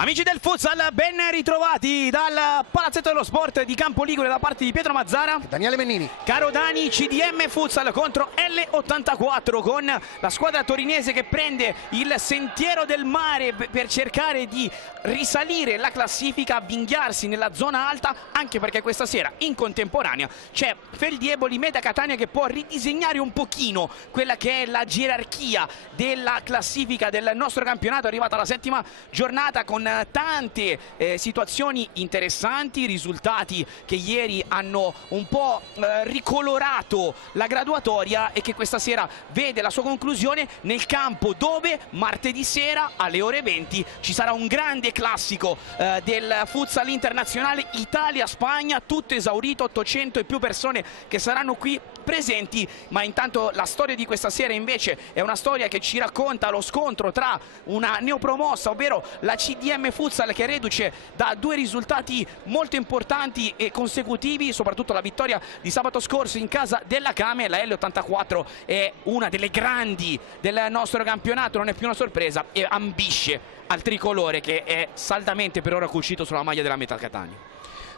Amici del futsal, ben ritrovati dal Palazzetto dello Sport di Campo Ligure da parte di Pietro Mazzara. Daniele Mennini. Caro Dani, CDM Futsal contro L84 con la squadra torinese che prende il sentiero del mare per cercare di risalire la classifica, avvinghiarsi nella zona alta, anche perché questa sera in contemporanea c'è Feldieboli Meta Catania che può ridisegnare un pochino quella che è la gerarchia della classifica del nostro campionato, arrivata alla settima giornata con tante situazioni interessanti, risultati che ieri hanno un po' ricolorato la graduatoria e che questa sera vede la sua conclusione nel campo, dove martedì sera alle ore 20 ci sarà un grande classico del futsal internazionale Italia-Spagna, tutto esaurito, 800 e più persone che saranno qui presenti. Ma intanto la storia di questa sera invece è una storia che ci racconta lo scontro tra una neopromossa, ovvero la CDM Futsal, che è reduce da due risultati molto importanti e consecutivi, soprattutto la vittoria di sabato scorso in casa della Came. La L84 è una delle grandi del nostro campionato, non è più una sorpresa, e ambisce al tricolore che è saldamente per ora cucito sulla maglia della Meta Catania.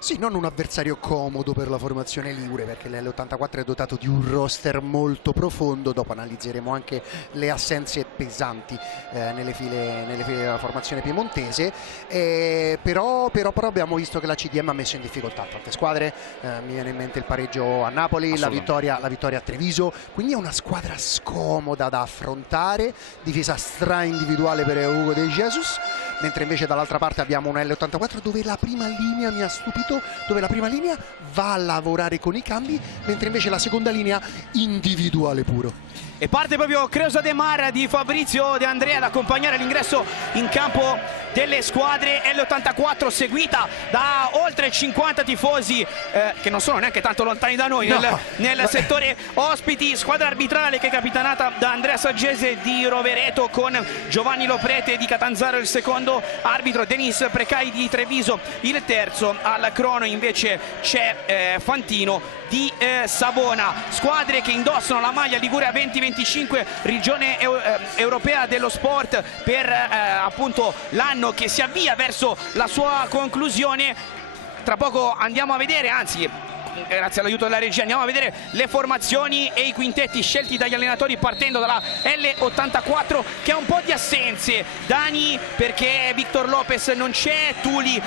Sì, non un avversario comodo per la formazione ligure, perché l'L84 è dotato di un roster molto profondo. Dopo analizzeremo anche le assenze pesanti nelle file della formazione piemontese, però abbiamo visto che la CDM ha messo in difficoltà tante squadre. Mi viene in mente il pareggio a Napoli, la vittoria a Treviso, quindi è una squadra scomoda da affrontare, difesa stra-individuale per Hugo De Jesus, mentre invece dall'altra parte abbiamo un L84 dove la prima linea mi ha stupito, dove la prima linea va a lavorare con i cambi, mentre invece la seconda linea individuale puro. E parte proprio Creusa De Mar di Fabrizio De Andrea ad accompagnare l'ingresso in campo delle squadre. L84 seguita da oltre 50 tifosi che non sono neanche tanto lontani da noi, nel settore ospiti. Squadra arbitrale che è capitanata da Andrea Saggese di Rovereto, con Giovanni Loprete di Catanzaro il secondo arbitro, Denis Precai di Treviso il terzo. Al crono invece c'è Fantino di Savona. Squadre che indossano la maglia Liguria 2025, regione europea dello sport, per appunto l'anno che si avvia verso la sua conclusione. Tra poco andiamo a vedere, anzi grazie all'aiuto della regia andiamo a vedere le formazioni e i quintetti scelti dagli allenatori, partendo dalla L84 che ha un po' di assenze, Dani, perché Victor Lopez non c'è, Tuli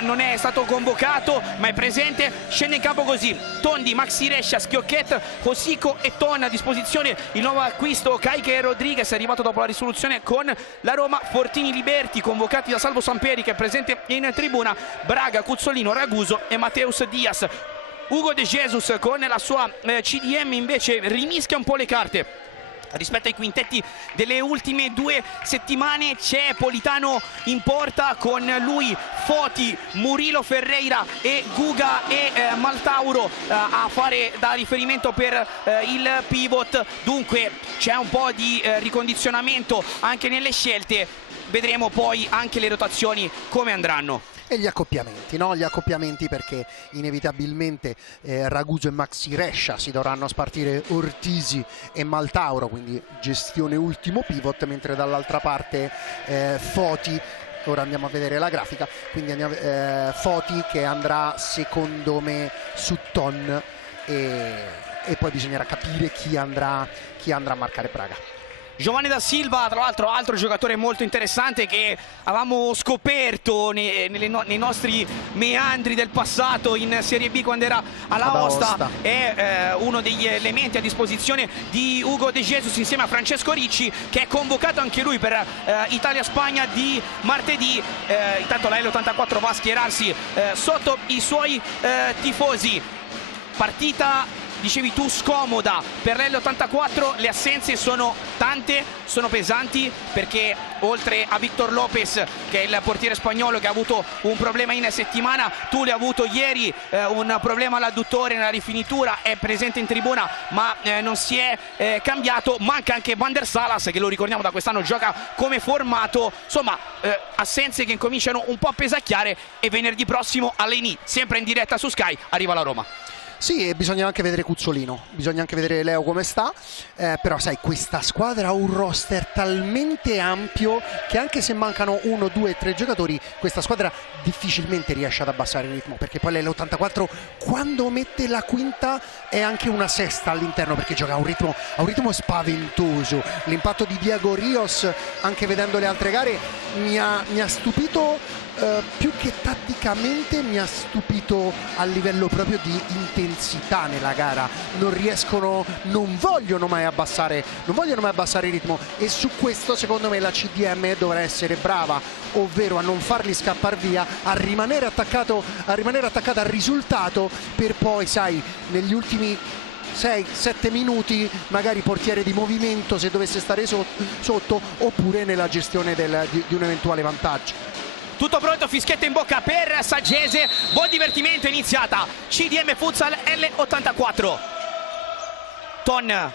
non è stato convocato ma è presente. Scende in campo così Tondi, Maxi Rescia, Schiocchet, Hosico e Ton a disposizione. Il nuovo acquisto Caiche Rodriguez è arrivato dopo la risoluzione con la Roma. Fortini Liberti convocati da Salvo Samperi che è presente in tribuna, Braga, Cuzzolino, Raguso e Mateus Diaz. Hugo De Jesus con la sua CDM invece rimischia un po' le carte rispetto ai quintetti delle ultime 2 settimane. C'è Politano in porta, con lui Foti, Murilo Ferreira e Guga e Maltauro a fare da riferimento per il pivot. Dunque c'è un po' di ricondizionamento anche nelle scelte. Vedremo poi anche le rotazioni come andranno. E gli accoppiamenti, no? Gli accoppiamenti, perché inevitabilmente Raguso e Maxi Rescia si dovranno spartire Ortisi e Maltauro, quindi gestione ultimo pivot, mentre dall'altra parte Foti, ora andiamo a vedere la grafica, quindi Foti che andrà secondo me su Ton, e poi bisognerà capire chi andrà a marcare Braga. Giovanni da Silva, tra l'altro, altro giocatore molto interessante che avevamo scoperto nei nostri meandri del passato in Serie B quando era all'Aosta. È uno degli elementi a disposizione di Hugo De Jesus insieme a Francesco Ricci, che è convocato anche lui per Italia-Spagna di martedì. Intanto la L84 va a schierarsi sotto i suoi tifosi. Partita, dicevi tu, scomoda per l'L84, le assenze sono tante, sono pesanti, perché oltre a Victor Lopez, che è il portiere spagnolo che ha avuto un problema in settimana, Tuli ha avuto ieri un problema all'adduttore nella rifinitura, è presente in tribuna ma non si è cambiato. Manca anche Van der Salas, che lo ricordiamo da quest'anno gioca come formato. Insomma assenze che incominciano un po' a pesacchiare, e venerdì prossimo alle NI, sempre in diretta su Sky, arriva la Roma. Sì, e bisogna anche vedere Cuzzolino, bisogna anche vedere Leo come sta, però sai, questa squadra ha un roster talmente ampio che anche se mancano 1, 2, 3 giocatori, questa squadra difficilmente riesce ad abbassare il ritmo, perché poi l'L84 quando mette la quinta è anche una sesta all'interno, perché gioca a un ritmo spaventoso. L'impatto di Diego Rios, anche vedendo le altre gare, mi ha stupito. Più che tatticamente mi ha stupito a livello proprio di intensità nella gara. Non vogliono mai abbassare il ritmo, e su questo secondo me la CDM dovrà essere brava, ovvero a non farli scappare via, a rimanere attaccata al risultato, per poi, sai, negli ultimi 6-7 minuti magari portiere di movimento se dovesse stare sotto, oppure nella gestione di un eventuale vantaggio. Tutto pronto, fischietto in bocca per Saggese, buon divertimento, iniziata CDM Futsal L84. Ton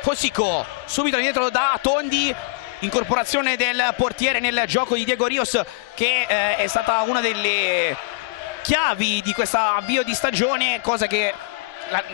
Fosico, subito indietro da Tondi, incorporazione del portiere nel gioco di Diego Rios, che è stata una delle chiavi di questo avvio di stagione, cosa che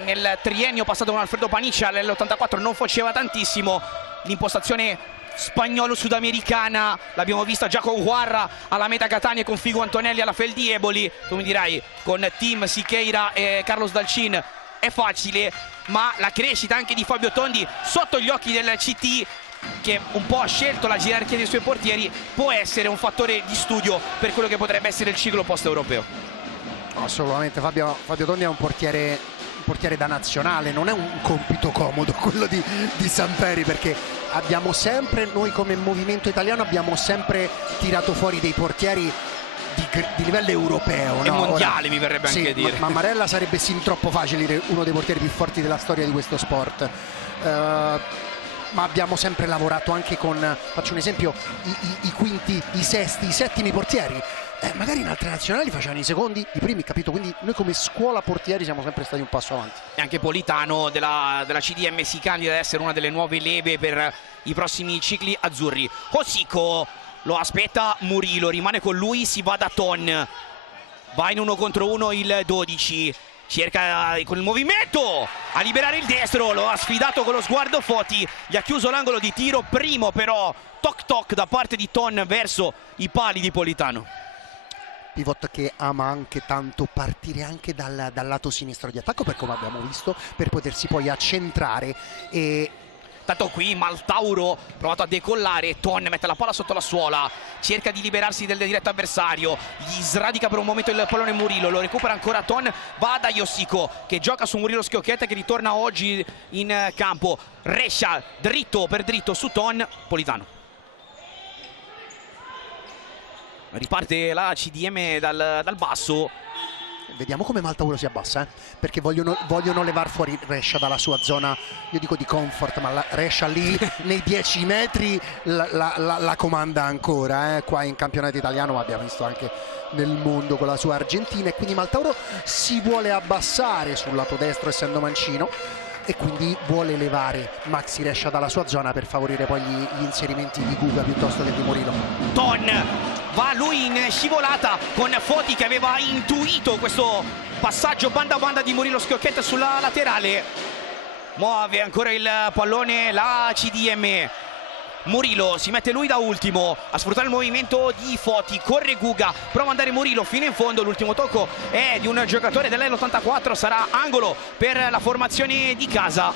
nel triennio passato con Alfredo Paniccia l'84 non faceva tantissimo. L'impostazione spagnolo-sudamericana l'abbiamo vista già con Guarra alla meta Catania e con Figo Antonelli alla Feldieboli. Tu mi dirai, con Tim Siqueira e Carlos Dalcin è facile, ma la crescita anche di Fabio Tondi sotto gli occhi del CT, che un po' ha scelto la gerarchia dei suoi portieri, può essere un fattore di studio per quello che potrebbe essere il ciclo post-europeo. Assolutamente, Fabio Tondi è un portiere da nazionale, non è un compito comodo quello di Samperi, perché abbiamo sempre, noi come movimento italiano abbiamo sempre tirato fuori dei portieri di livello europeo, e no? mondiale. Ora, mi verrebbe anche dire. Ma Marella sarebbe sin troppo facile uno dei portieri più forti della storia di questo sport. Ma abbiamo sempre lavorato anche con, faccio un esempio, i quinti, i sesti, i settimi portieri. Magari in altre nazionali facevano i secondi, i primi, capito? Quindi noi come scuola portieri siamo sempre stati un passo avanti. E anche Politano della CDM si candida ad essere una delle nuove leve per i prossimi cicli azzurri. Fosico lo aspetta Murilo, rimane con lui, si va da Ton, va in 1 contro 1 il 12, cerca con il movimento a liberare il destro, lo ha sfidato con lo sguardo Foti, gli ha chiuso l'angolo di tiro, primo però toc toc da parte di Ton verso i pali di Politano. Pivot che ama anche tanto partire anche dal lato sinistro di attacco, per come abbiamo visto, per potersi poi accentrare. E tanto qui Maltauro provato a decollare, Ton mette la palla sotto la suola, cerca di liberarsi del diretto avversario, gli sradica per un momento il pallone Murillo, lo recupera ancora Ton, va da Yossico che gioca su Murillo Schiocchetta, che ritorna oggi in campo. Rescia dritto per dritto su Ton, Politano. Riparte la CDM dal basso. Vediamo come Maltauro si abbassa, perché vogliono levar fuori Rescia dalla sua zona, io dico di comfort, ma Rescia lì nei 10 metri la comanda ancora, qua in campionato italiano, ma abbiamo visto anche nel mondo con la sua Argentina, e quindi Maltauro si vuole abbassare sul lato destro essendo mancino, e quindi vuole levare Maxi Rescia dalla sua zona per favorire poi gli inserimenti di Guga piuttosto che di Murilo. Ton va lui in scivolata con Foti, che aveva intuito questo passaggio banda a banda di Murillo Schiocchetta sulla laterale. Muove ancora il pallone la CDM. Murillo si mette lui da ultimo a sfruttare il movimento di Foti, corre Guga, prova ad andare Murillo fino in fondo, l'ultimo tocco è di un giocatore dell'L84, sarà angolo per la formazione di casa,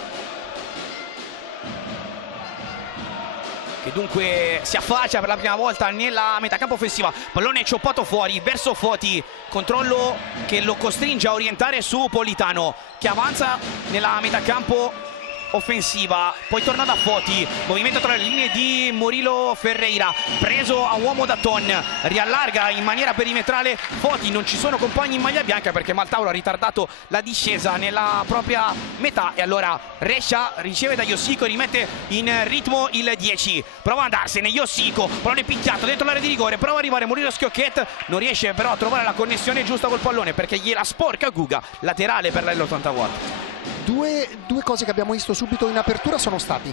che dunque si affaccia per la prima volta nella metacampo offensiva. Pallone cioppato fuori verso Foti, controllo che lo costringe a orientare su Politano, che avanza nella metacampo offensiva, poi torna da Foti, movimento tra le linee di Murilo Ferreira, preso a uomo da Ton, riallarga in maniera perimetrale Foti, non ci sono compagni in maglia bianca perché Maltauro ha ritardato la discesa nella propria metà, e allora Rescia riceve da Yossico, rimette in ritmo il 10, prova ad andarsene Yossico, pallone picchiato dentro l'area di rigore, prova ad arrivare Murillo Schiocchet, non riesce però a trovare la connessione giusta col pallone perché gliela sporca Guga, laterale per l'L84. Due cose che abbiamo visto subito in apertura sono stati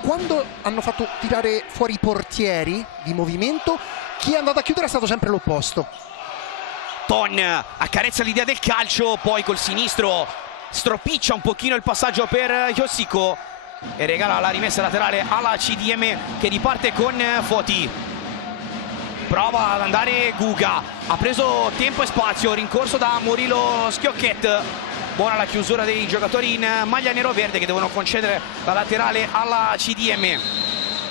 quando hanno fatto tirare fuori i portieri di movimento, chi è andato a chiudere è stato sempre l'opposto. Ton accarezza l'idea del calcio, poi col sinistro stropiccia un pochino il passaggio per Yoshiko e regala la rimessa laterale alla CDM, che riparte con Foti. Prova ad andare Guga, ha preso tempo e spazio, rincorso da Murilo Schiocchet. Buona la chiusura dei giocatori in maglia nero-verde, che devono concedere la laterale alla CDM.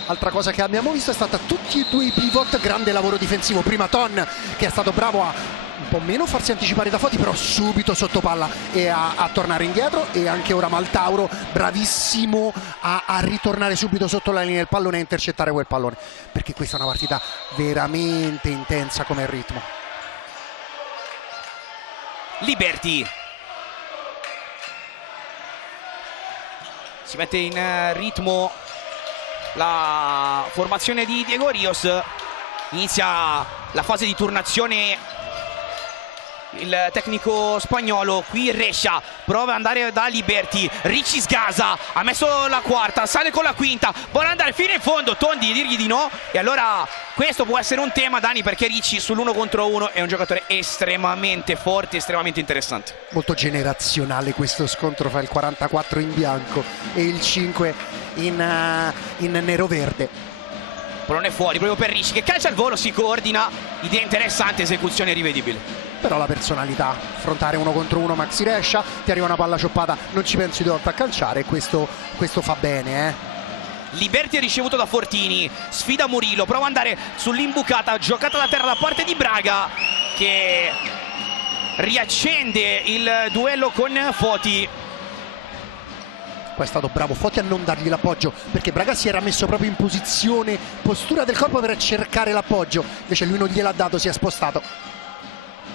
Altra cosa che abbiamo visto è stata tutti e due i pivot, grande lavoro difensivo. Prima Ton, che è stato bravo a un po' meno farsi anticipare da Foti, però subito sotto palla e a tornare indietro, e anche ora Maltauro bravissimo a ritornare subito sotto la linea del pallone e intercettare quel pallone, perché questa è una partita veramente intensa come ritmo. Liberty si mette in ritmo la formazione di Diego Rios. Inizia la fase di turnazione il tecnico spagnolo. Qui Rescia prova ad andare da Liberty, Ricci sgasa, ha messo la quarta, sale con la quinta, vuole andare fino in fondo, Tondi dirgli di no, e allora questo può essere un tema, Dani, perché Ricci sull'1 contro 1 è un giocatore estremamente forte, estremamente interessante. Molto generazionale questo scontro fra il 44 in bianco e il 5 in nero-verde. Pallone fuori proprio per Ricci, che calcia al volo, si coordina, idea interessante, esecuzione rivedibile. Però la personalità, affrontare 1 contro 1 Maxi Rescia, ti arriva una palla cioppata, non ci pensi due volte a calciare, e questo fa bene, Liberty è ricevuto da Fortini, sfida Murillo, prova ad andare sull'imbucata, giocata da terra da parte di Braga, che riaccende il duello con Foti. Poi è stato bravo Foti a non dargli l'appoggio, perché Braga si era messo proprio in posizione, postura del corpo per cercare l'appoggio, invece lui non gliel'ha dato, si è spostato.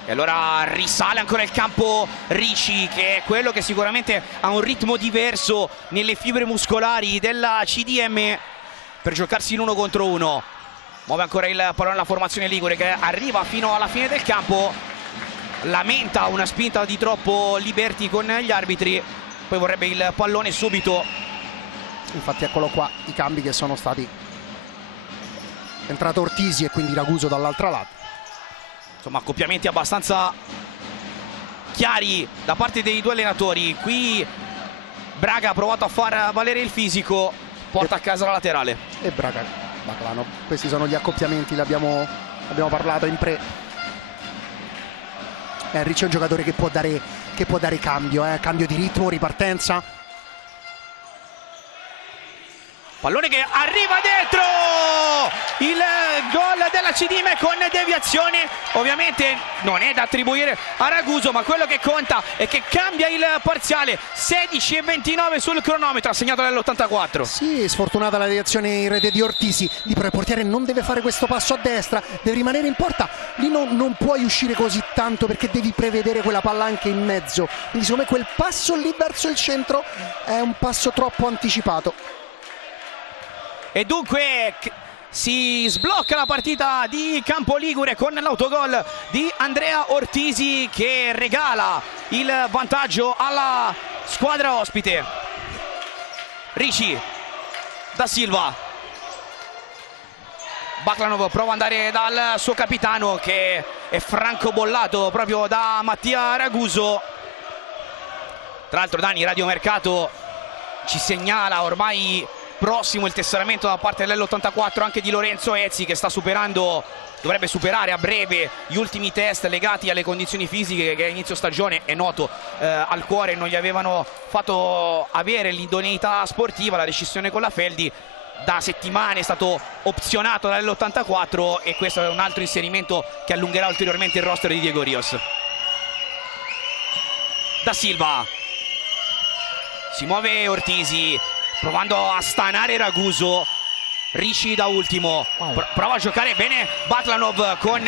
E allora risale ancora il campo Ricci, che è quello che sicuramente ha un ritmo diverso nelle fibre muscolari della CDM per giocarsi l'1 contro 1. Muove ancora il pallone alla formazione ligure, che arriva fino alla fine del campo, lamenta una spinta di troppo Liberty con gli arbitri, poi vorrebbe il pallone subito. Infatti eccolo qua i cambi che sono stati. È entrato Ortisi e quindi Raguso dall'altra lato. Insomma, accoppiamenti abbastanza chiari da parte dei due allenatori. Qui Braga ha provato a far valere il fisico, porta a casa la laterale. E Braga, Baclanov. Questi sono gli accoppiamenti, l'abbiamo parlato in pre. Ricci è un giocatore che può dare cambio, cambio di ritmo, ripartenza. Pallone che arriva dentro, il gol della CDM con deviazione. Ovviamente non è da attribuire a Raguso, ma quello che conta è che cambia il parziale. 16:29 sul cronometro, assegnato nell'84. Sì, sfortunata la deviazione in rete di Ortisi. Il portiere non deve fare questo passo a destra, deve rimanere in porta. Lì non puoi uscire così tanto, perché devi prevedere quella palla anche in mezzo. Quindi secondo me quel passo lì verso il centro è un passo troppo anticipato. E dunque si sblocca la partita di Campo Ligure con l'autogol di Andrea Ortisi, che regala il vantaggio alla squadra ospite. Ricci, Da Silva, Baclanov prova ad andare dal suo capitano, che è francobollato proprio da Mattia Raguso. Tra l'altro, Dani, Radio Mercato ci segnala ormai prossimo il tesseramento da parte dell'84 anche di Lorenzo Ezzi, che dovrebbe superare a breve gli ultimi test legati alle condizioni fisiche che a inizio stagione, è noto, al cuore non gli avevano fatto avere l'idoneità sportiva. La rescissione con la Feldi da settimane è stato opzionato dall'84, e questo è un altro inserimento che allungherà ulteriormente il roster di Diego Rios. Da Silva, si muove Ortisi provando a stanare Raguso. Ricci da ultimo, prova a giocare bene Baclanov con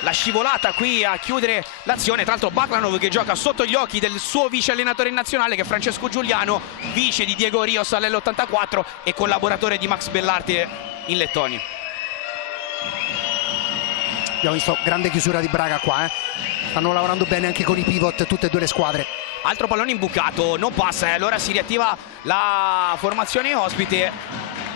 la scivolata qui a chiudere l'azione. Tra l'altro Baclanov che gioca sotto gli occhi del suo vice allenatore in nazionale, che è Francesco Giuliano, vice di Diego Rios all'84 e collaboratore di Max Bellarti in Lettonia. Abbiamo visto grande chiusura di Braga qua, stanno lavorando bene anche con i pivot tutte e due le squadre. Altro pallone imbucato, non passa, e allora si riattiva la formazione ospite.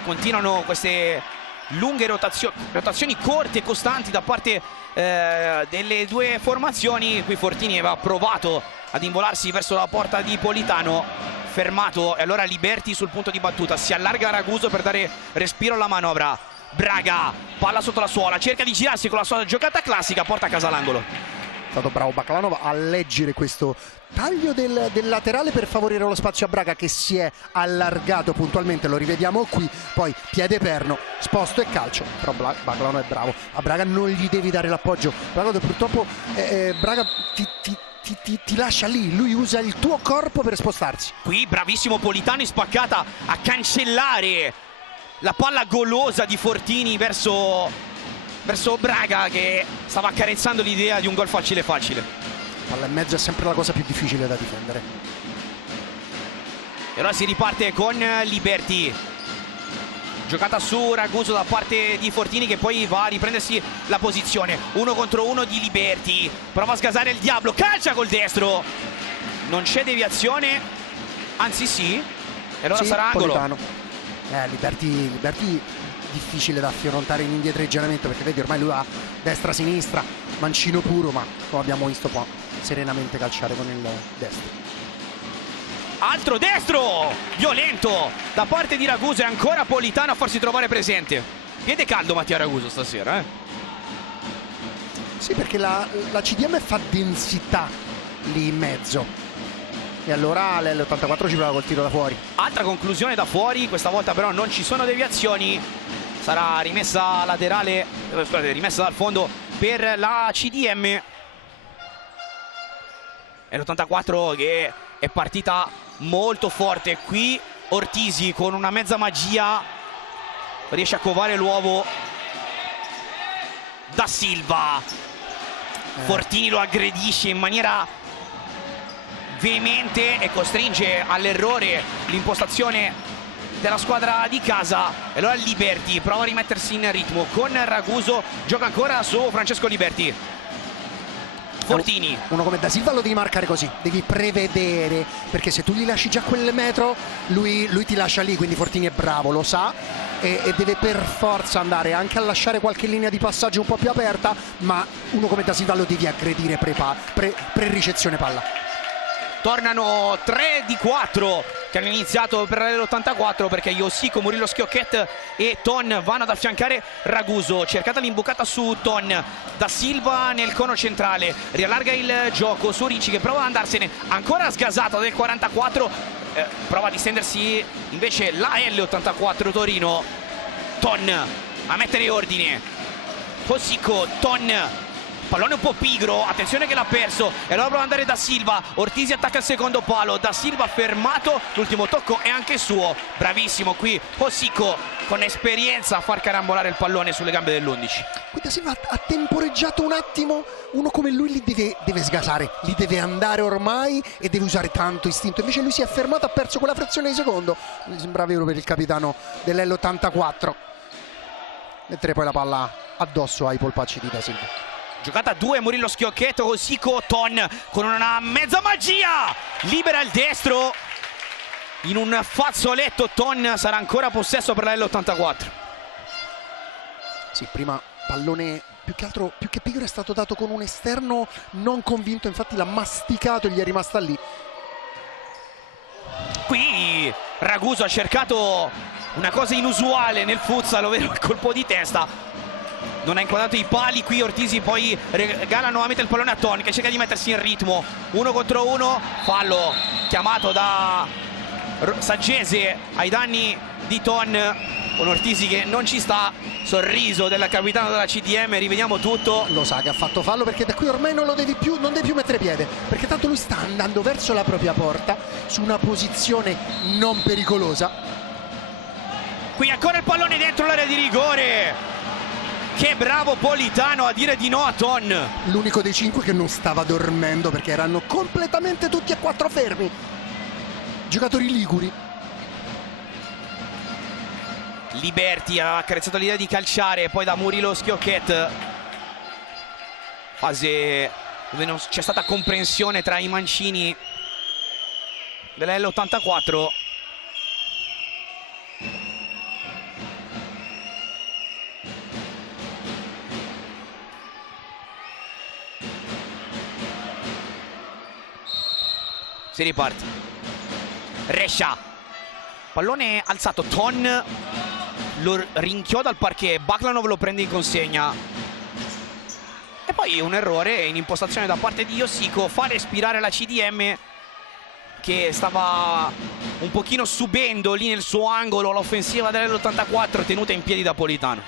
Continuano queste lunghe rotazioni corte e costanti da parte delle due formazioni. Qui Fortini aveva provato ad involarsi verso la porta di Politano, fermato, e allora Liberty sul punto di battuta, si allarga Raguso per dare respiro alla manovra. Braga, palla sotto la suola, cerca di girarsi con la sua giocata classica, porta a casa l'angolo. È stato bravo Baklanov a leggere questo taglio del laterale per favorire lo spazio a Braga, che si è allargato puntualmente, lo rivediamo qui, poi piede perno, sposto e calcio, però Baklanov è bravo, a Braga non gli devi dare l'appoggio, purtroppo Braga ti lascia lì, lui usa il tuo corpo per spostarsi. Qui bravissimo Politano in spaccata a cancellare la palla golosa di Fortini verso Braga, che stava accarezzando l'idea di un gol facile facile. Palla in mezzo è sempre la cosa più difficile da difendere. E allora si riparte con Liberty, giocata su Raguso da parte di Fortini, che poi va a riprendersi la posizione. 1 contro 1 di Liberty, prova a sgasare il Diablo, calcia col destro, non c'è deviazione, anzi sì, e allora sì, sarà angolo. Politano. Liberty difficile da affrontare in indietreggiamento, perché vedi ormai lui ha destra-sinistra, mancino puro, ma come abbiamo visto può serenamente calciare con il destro. Altro destro violento da parte di Raguso, e ancora Politano a farsi trovare presente. Piede caldo Mattia Raguso stasera, Sì, perché la CDM fa densità lì in mezzo, e allora l'84 ci prova col tiro da fuori. Altra conclusione da fuori, questa volta però non ci sono deviazioni, sarà rimessa laterale, scusate, rimessa dal fondo per la CDM. E l'84 che è partita molto forte. Qui Ortisi con una mezza magia riesce a covare l'uovo. Da Silva, Fortini lo aggredisce in maniera veemente e costringe all'errore l'impostazione della squadra di casa. E allora Liberty prova a rimettersi in ritmo con Raguso, gioca ancora su Francesco Liberty. Fortini, uno come Da Silva lo devi marcare così, devi prevedere, perché se tu gli lasci già quel metro lui ti lascia lì, quindi Fortini è bravo, lo sa, e deve per forza andare anche a lasciare qualche linea di passaggio un po' più aperta, ma uno come Da Silva lo devi aggredire pre-ricezione palla. Tornano 3 di 4 che hanno iniziato per l'84, perché Iosico, Murillo Schiocchet e Ton vanno ad affiancare Raguso. Cercata l'imbucata su Ton, Da Silva nel cono centrale, riallarga il gioco su Ricci che prova ad andarsene, ancora sgasata del 44, prova a distendersi invece la L84 Torino. Ton a mettere ordine, Iosico, Ton, pallone un po' pigro, attenzione che l'ha perso, e allora prova ad andare Da Silva. Ortisi attacca il secondo palo, Da Silva fermato, l'ultimo tocco è anche suo, bravissimo qui Iosico con esperienza a far carambolare il pallone sulle gambe dell'11. Qui Da Silva ha temporeggiato un attimo, uno come lui li deve sgasare, li deve andare ormai e deve usare tanto istinto, invece lui si è fermato, ha perso quella frazione di secondo. Mi sembra vero per il capitano dell'L84, mettere poi la palla addosso ai polpacci di Da Silva. Giocata a 2, Murillo Schiocchet, Iosico, Ton con una mezza magia, libera il destro, in un fazzoletto Ton, sarà ancora possesso per la L84. Sì, prima pallone più che pigro è stato dato con un esterno non convinto, infatti l'ha masticato e gli è rimasta lì. Qui Raguso ha cercato una cosa inusuale nel futsal, ovvero il colpo di testa. Non ha inquadrato i pali, qui Ortisi poi regala nuovamente il pallone a Ton che cerca di mettersi in ritmo. 1 contro 1, fallo chiamato da Saggese ai danni di Ton, con Ortisi che non ci sta. Sorriso del capitano della CDM, rivediamo tutto. Lo sa che ha fatto fallo, perché da qui ormai non devi più mettere piede, perché tanto lui sta andando verso la propria porta su una posizione non pericolosa. Qui ancora il pallone dentro l'area di rigore. Che bravo Politano a dire di no a Ton. L'unico dei 5 che non stava dormendo, perché erano completamente tutti e 4 fermi. Giocatori liguri. Liberty ha accarezzato l'idea di calciare, poi da Murillo Schiocchet. Fase dove non c'è stata comprensione tra i mancini dell'L84. Si riparte. Rescia. Pallone alzato. Ton lo rinchioda al parquet. Baklanov lo prende in consegna. E poi un errore in impostazione da parte di Yoshiko. Fa respirare la CDM, che stava un pochino subendo lì nel suo angolo l'offensiva dell'84 tenuta in piedi da Politano.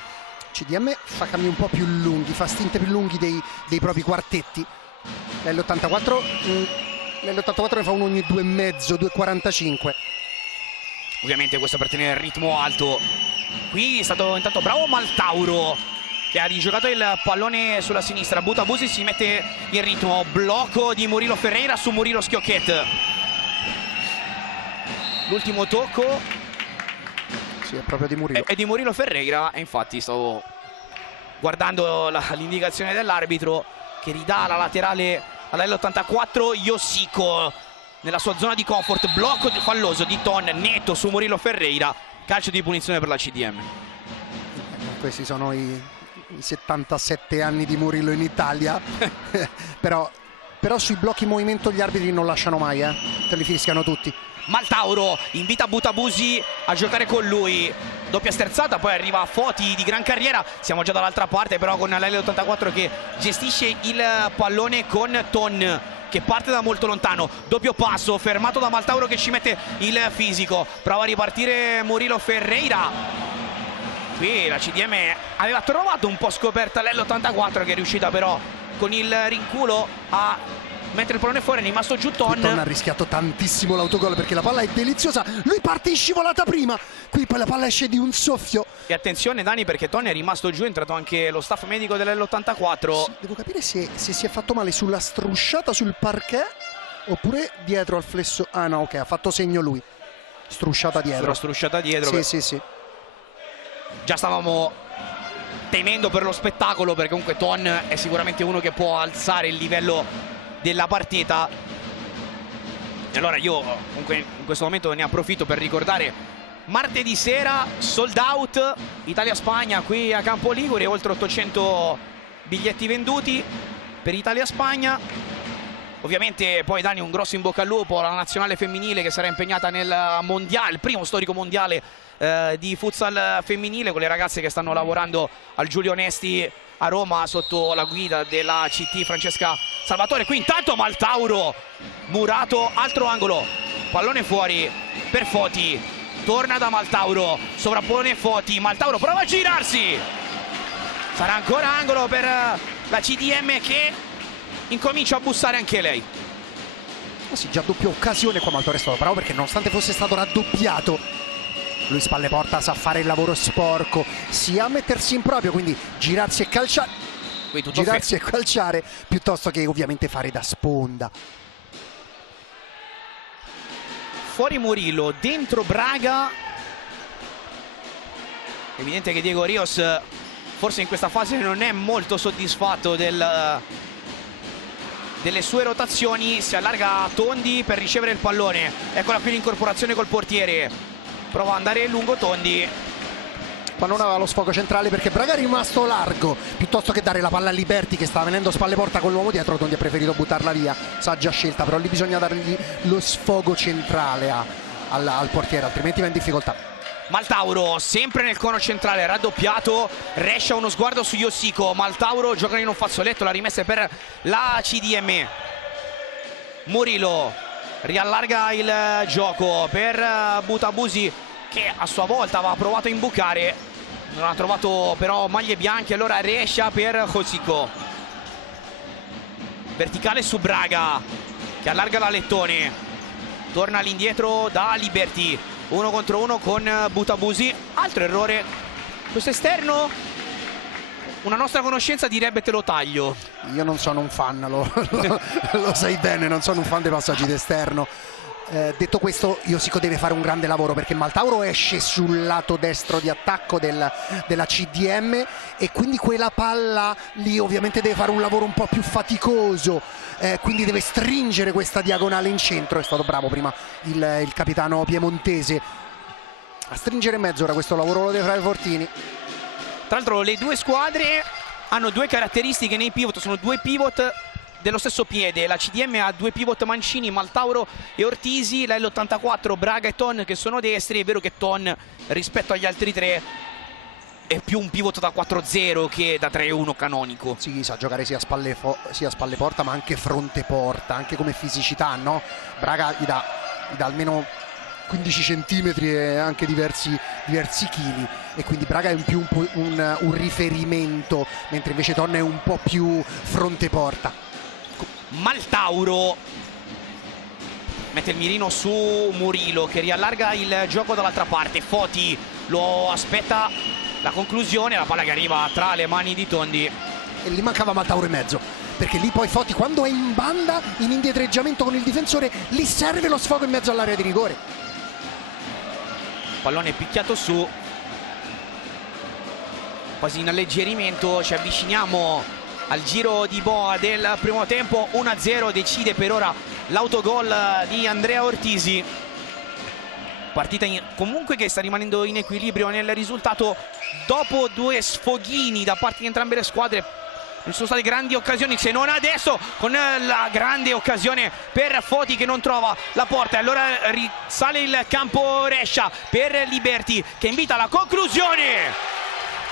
CDM fa cambi un po' più lunghi, fa stinte più lunghi dei propri quartetti. L'84 ne fa uno ogni 2,5, 2,45. Ovviamente questo per tenere il ritmo alto. Qui è stato intanto bravo Maltauro, che ha rigiocato il pallone sulla sinistra. Butabusi si mette in ritmo. Blocco di Murilo Ferreira su Murilo Schiocchet. L'ultimo tocco, sì, è proprio di Murilo. è di Murilo Ferreira. E infatti stavo guardando l'indicazione dell'arbitro, che ridà la laterale all'84. Yoshiko nella sua zona di comfort. Blocco falloso di Ton netto su Murilo Ferreira. Calcio di punizione per la CDM. Questi sono i 77 anni di Murillo in Italia. però sui blocchi in movimento gli arbitri non lasciano mai, te li fischiano tutti. Maltauro invita Butabusi a giocare con lui. Doppia sterzata, poi arriva Foti di gran carriera. Siamo già dall'altra parte però con l'L84 che gestisce il pallone con Ton, che parte da molto lontano. Doppio passo fermato da Maltauro, che ci mette il fisico. Prova a ripartire Murilo Ferreira. Qui la CDM aveva trovato un po' scoperta l'L84, che è riuscita però con il rinculo a mentre il pallone fuori. È rimasto giù Ton. Ton ha rischiato tantissimo l'autogol perché la palla è deliziosa. Lui parte in scivolata prima, qui poi la palla esce di un soffio. E attenzione Dani, perché Ton è rimasto giù, è entrato anche lo staff medico dell'L84. Devo capire se si è fatto male sulla strusciata sul parquet oppure dietro al flesso. Ah no, ok, ha fatto segno lui. Strusciata dietro. Sulla strusciata dietro. Sì. Già stavamo temendo per lo spettacolo, perché comunque Ton è sicuramente uno che può alzare il livello della partita. E allora io comunque in questo momento ne approfitto per ricordare: martedì sera sold out Italia-Spagna qui a Campo Ligure, oltre 800 biglietti venduti per Italia-Spagna. Ovviamente poi Dani, un grosso in bocca al lupo alla nazionale femminile, che sarà impegnata nel mondiale, il primo storico mondiale di futsal femminile, con le ragazze che stanno lavorando al Giulio Onesti a Roma sotto la guida della CT Francesca Salvatore. Qui intanto Maltauro, murato, altro angolo, pallone fuori per Foti, torna da Maltauro, sovrappone Foti, Maltauro prova a girarsi, sarà ancora angolo per la CDM, che incomincia a bussare anche lei. Sì, già doppia occasione qua. Maltauro è stato bravo perché nonostante fosse stato raddoppiato, lui spalle porta sa fare il lavoro sporco, sia a mettersi in proprio, quindi girarsi e calciare, girarsi e calciare, piuttosto che ovviamente fare da sponda. Fuori Murillo, dentro Braga. Evidente che Diego Rios forse in questa fase non è molto soddisfatto delle sue rotazioni. Si allarga Tondi per ricevere il pallone. Eccola qui l'incorporazione col portiere. Prova ad andare lungo Tondi, ma non aveva lo sfogo centrale perché Braga è rimasto largo. Piuttosto che dare la palla a Liberti, che stava venendo spalle porta con l'uomo dietro, Tondi ha preferito buttarla via. Saggia scelta, però lì bisogna dargli lo sfogo centrale al portiere, altrimenti va in difficoltà. Maltauro sempre nel cono centrale, raddoppiato. Rescia uno sguardo su Yoshiko. Maltauro gioca in un fazzoletto, la rimessa è per la CDM. Murillo riallarga il gioco per Butabusi, che a sua volta aveva provato a imbucare, non ha trovato però maglie bianche. Allora Rescia per Yoshiko, verticale su Braga, che allarga la Lettone, torna all'indietro da Liberti, 1 contro 1 con Butabusi. Altro errore, questo esterno, una nostra conoscenza direbbe te lo taglio. Io non sono un fan, lo sai bene, non sono un fan dei passaggi d'esterno. Detto questo, Yoshiko deve fare un grande lavoro perché Maltauro esce sul lato destro di attacco della CDM e quindi quella palla lì ovviamente deve fare un lavoro un po' più faticoso, quindi deve stringere questa diagonale in centro. È stato bravo prima il capitano piemontese a stringere in mezzo. Ora questo lavoro lo deve fare Fortini. Tra l'altro le due squadre hanno due caratteristiche nei pivot, sono due pivot dello stesso piede. La CDM ha 2 pivot mancini, Maltauro e Ortisi, la L84 Braga e Ton che sono destri. È vero che Ton rispetto agli altri 3 è più un pivot da 4-0 che da 3-1 canonico. Sì, sa giocare sia a spalle porta ma anche fronte porta, anche come fisicità, no? Braga gli dà almeno 15 centimetri e anche diversi chili, e quindi Braga è in più un riferimento, mentre invece Ton è un po' più fronte porta. Maltauro mette il mirino su Murillo che riallarga il gioco dall'altra parte. Foti lo aspetta la conclusione, la palla che arriva tra le mani di Tondi. E gli mancava Maltauro in mezzo, perché lì poi Foti, quando è in banda in indietreggiamento con il difensore, lì serve lo sfogo in mezzo all'area di rigore. Pallone picchiato su, quasi in alleggerimento. Ci avviciniamo al giro di boa del primo tempo. 1-0 decide per ora l'autogol di Andrea Ortisi. Partita comunque che sta rimanendo in equilibrio nel risultato dopo 2 sfoghini da parte di entrambe le squadre. Non ci sono state grandi occasioni, se non adesso con la grande occasione per Foti che non trova la porta. E allora risale il campo Rescia per Liberti che invita alla conclusione.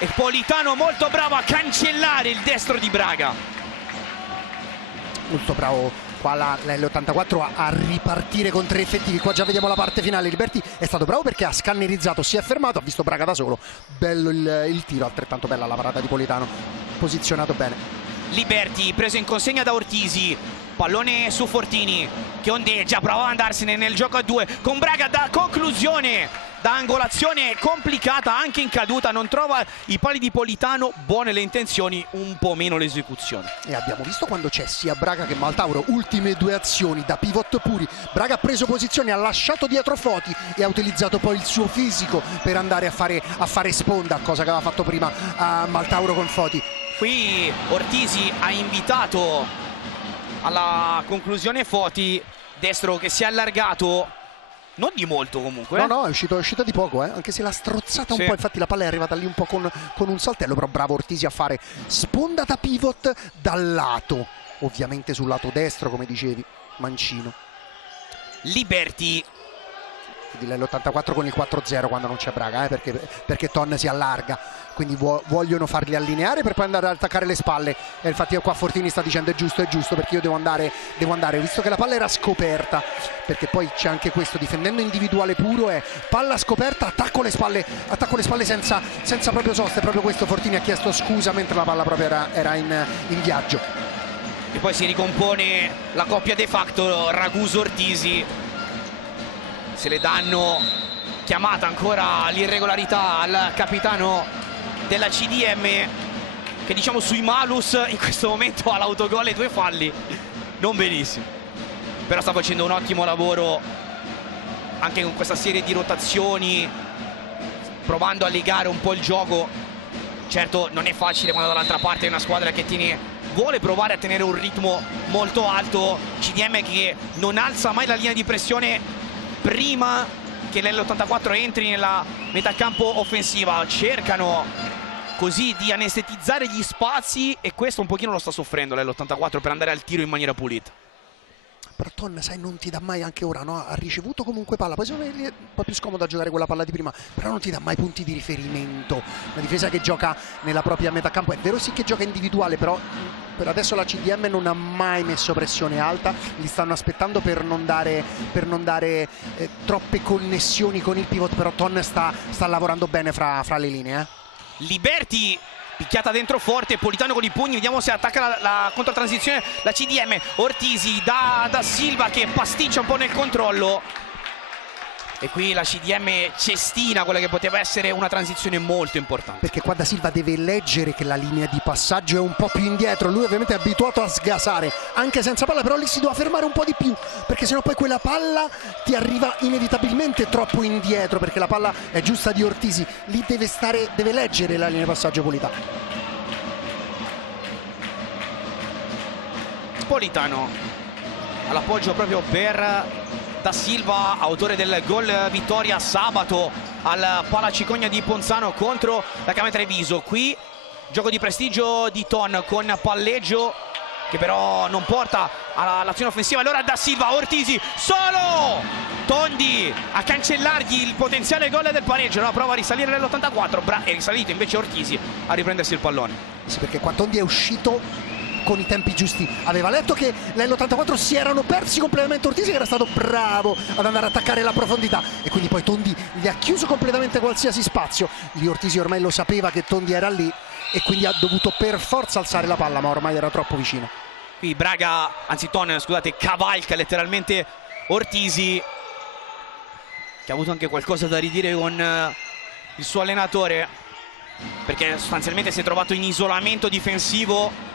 E Politano molto bravo a cancellare il destro di Braga. Molto bravo qua la L84 a ripartire con 3 effettivi. Qua già vediamo la parte finale. Liberti è stato bravo perché ha scannerizzato, si è fermato, ha visto Braga da solo. Bello il tiro, altrettanto bella la parata di Politano, posizionato bene. Liberti preso in consegna da Ortisi, pallone su Fortini che ondeggia, prova ad andarsene nel gioco a 2 con Braga da conclusione, da angolazione complicata anche in caduta, non trova i pali di Politano. Buone le intenzioni, un po' meno l'esecuzione. E abbiamo visto quando c'è sia Braga che Maltauro, ultime 2 azioni da pivot puri. Braga ha preso posizione, ha lasciato dietro Foti e ha utilizzato poi il suo fisico per andare a fare sponda, cosa che aveva fatto prima a Maltauro con Foti. Qui Ortisi ha invitato alla conclusione Foti, destro che si è allargato, non di molto comunque. No, è uscito di poco, anche se l'ha strozzata un po', infatti la palla è arrivata lì un po' con un saltello, però bravo Ortisi a fare sponda da pivot dal lato, ovviamente sul lato destro come dicevi, mancino. Liberti. L'84 con il 4-0 quando non c'è Braga, perché Ton si allarga, quindi vogliono farli allineare per poi andare ad attaccare le spalle. E infatti qua Fortini sta dicendo è giusto perché io devo andare, visto che la palla era scoperta, perché poi c'è anche questo, difendendo individuale puro è palla scoperta, attacco le spalle senza proprio sosta. È proprio questo, Fortini ha chiesto scusa mentre la palla proprio era in viaggio. E poi si ricompone la coppia de facto Raguso-Ortisi. Se le danno, chiamata ancora l'irregolarità al capitano della CDM che diciamo sui malus in questo momento ha l'autogol e 2 falli, non benissimo, però sta facendo un ottimo lavoro anche con questa serie di rotazioni, provando a legare un po' il gioco. Certo non è facile quando dall'altra parte è una squadra che vuole provare a tenere un ritmo molto alto. CDM che non alza mai la linea di pressione prima che l'L84 entri nella metà campo offensiva. Cercano così di anestetizzare gli spazi e questo un pochino lo sta soffrendo l'L84 per andare al tiro in maniera pulita. Però Ton, sai, non ti dà mai, anche ora, no? Ha ricevuto comunque palla, poi secondo me è un po' più scomodo a giocare quella palla di prima, però non ti dà mai punti di riferimento. Una difesa che gioca nella propria metà campo, è vero sì che gioca individuale, però per adesso la CDM non ha mai messo pressione alta, li stanno aspettando per non dare troppe connessioni con il pivot, però Ton sta lavorando bene fra le linee. Liberti picchiata dentro forte, Politano con i pugni, vediamo se attacca la controtransizione la CDM. Ortisi da Silva che pasticcia un po' nel controllo e qui la CDM cestina quella che poteva essere una transizione molto importante, perché qua da Silva deve leggere che la linea di passaggio è un po' più indietro. Lui ovviamente è abituato a sgasare anche senza palla, però lì si deve fermare un po' di più, perché sennò poi quella palla ti arriva inevitabilmente troppo indietro, perché la palla è giusta di Ortisi, lì deve leggere la linea di passaggio Politano. Politano all'appoggio proprio per Da Silva, autore del gol vittoria sabato al Palacicogna di Ponzano contro la Chiama Treviso. Qui gioco di prestigio di Ton con palleggio che però non porta all'azione offensiva. Allora da Silva, Ortisi, solo Tondi a cancellargli il potenziale gol del pareggio. No, prova a risalire nell'84, è risalito invece Ortisi a riprendersi il pallone. Sì, perché qua Tondi è uscito con i tempi giusti, aveva letto che nell'84 si erano persi completamente Ortisi, che era stato bravo ad andare ad attaccare la profondità, e quindi poi Tondi gli ha chiuso completamente qualsiasi spazio. Lì Ortisi ormai lo sapeva che Tondi era lì e quindi ha dovuto per forza alzare la palla, ma ormai era troppo vicino. Qui Braga, anzi Ton, scusate, cavalca letteralmente Ortisi, che ha avuto anche qualcosa da ridire con il suo allenatore, perché sostanzialmente si è trovato in isolamento difensivo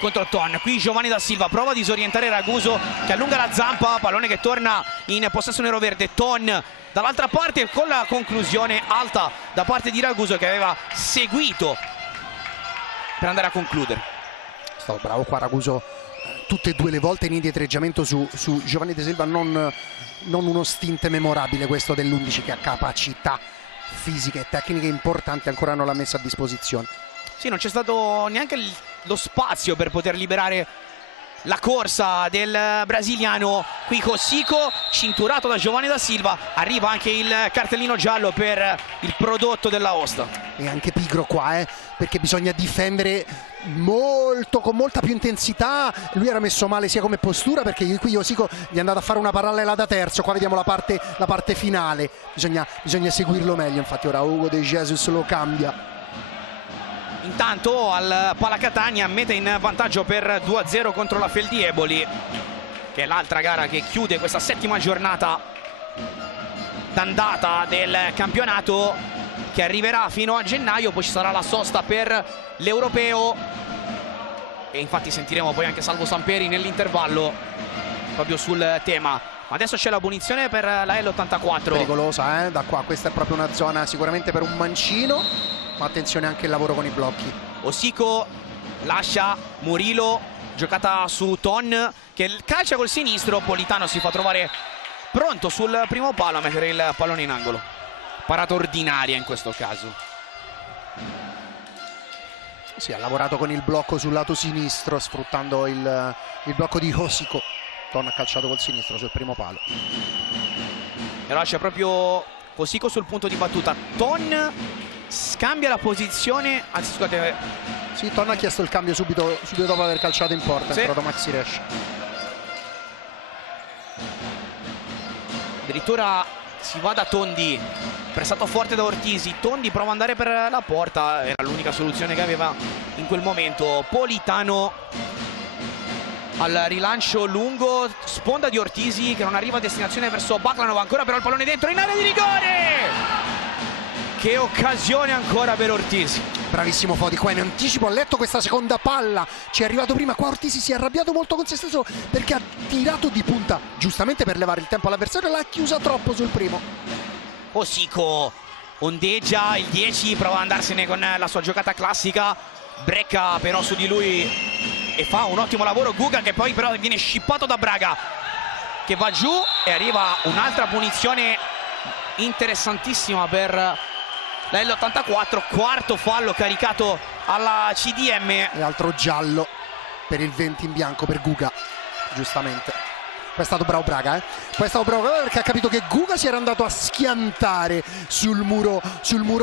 contro Ton. Qui Giovanni da Silva prova a disorientare Raguso, che allunga la zampa, pallone che torna in possesso neroverde. Ton dall'altra parte con la conclusione alta da parte di Raguso, che aveva seguito per andare a concludere. Stato bravo qua Raguso tutte e due le volte in indietreggiamento su Giovanni da Silva, non uno stint memorabile questo dell'11, che ha capacità fisiche e tecniche importanti, ancora non l'ha messa a disposizione. Sì, non c'è stato neanche lo spazio per poter liberare la corsa del brasiliano. Qui Cosico, cinturato da Giovanni da Silva, arriva anche il cartellino giallo per il prodotto dell'Aosta. E anche pigro qua, perché bisogna difendere con molta più intensità. Lui era messo male sia come postura, perché qui Cosico gli è andato a fare una parallela da terzo. Qua vediamo la parte finale, bisogna seguirlo meglio. Infatti ora Hugo De Jesus lo cambia. Intanto al Pala Catania mette in vantaggio per 2-0 contro la Feldieboli, che è l'altra gara che chiude questa settima giornata d'andata del campionato, che arriverà fino a gennaio. Poi ci sarà la sosta per l'Europeo e infatti sentiremo poi anche Salvo Samperi nell'intervallo proprio sul tema. Ma adesso c'è la punizione per la L84. Pericolosa, da qua, questa è proprio una zona sicuramente per un mancino, ma attenzione anche il lavoro con i blocchi. Osico lascia Murilo, giocata su Ton, che calcia col sinistro. Politano si fa trovare pronto sul primo palo a mettere il pallone in angolo. Parata ordinaria in questo caso. Sì, ha lavorato con il blocco sul lato sinistro, sfruttando il blocco di Osico. Ton ha calciato col sinistro sul primo palo. E lascia proprio Osico sul punto di battuta. Ton scambia la posizione, anzi scusate. Sì, Ton ha chiesto il cambio subito dopo aver calciato in porta. È entrato Maxi Resch. Addirittura si va da Tondi, pressato forte da Ortisi. Tondi prova ad andare per la porta, era l'unica soluzione che aveva in quel momento. Politano al rilancio lungo, sponda di Ortisi che non arriva a destinazione verso Baklanov, ancora però il pallone dentro in area di rigore. Che occasione ancora per Ortisi. Bravissimo Fodi qua in anticipo, ha letto questa seconda palla, ci è arrivato prima. Qua Ortisi si è arrabbiato molto con se stesso perché ha tirato di punta, giustamente per levare il tempo all'avversario, l'ha chiusa troppo sul primo. Osico ondeggia il 10, prova ad andarsene con la sua giocata classica, brecca però su di lui e fa un ottimo lavoro Guga, che poi però viene scippato da Braga, che va giù, e arriva un'altra punizione interessantissima per la L84, quarto fallo caricato alla CDM. E altro giallo per il 20 in bianco per Guga, giustamente. Poi è stato bravo Braga, Poi è stato bravo perché ha capito che Guga si era andato a schiantare sul muro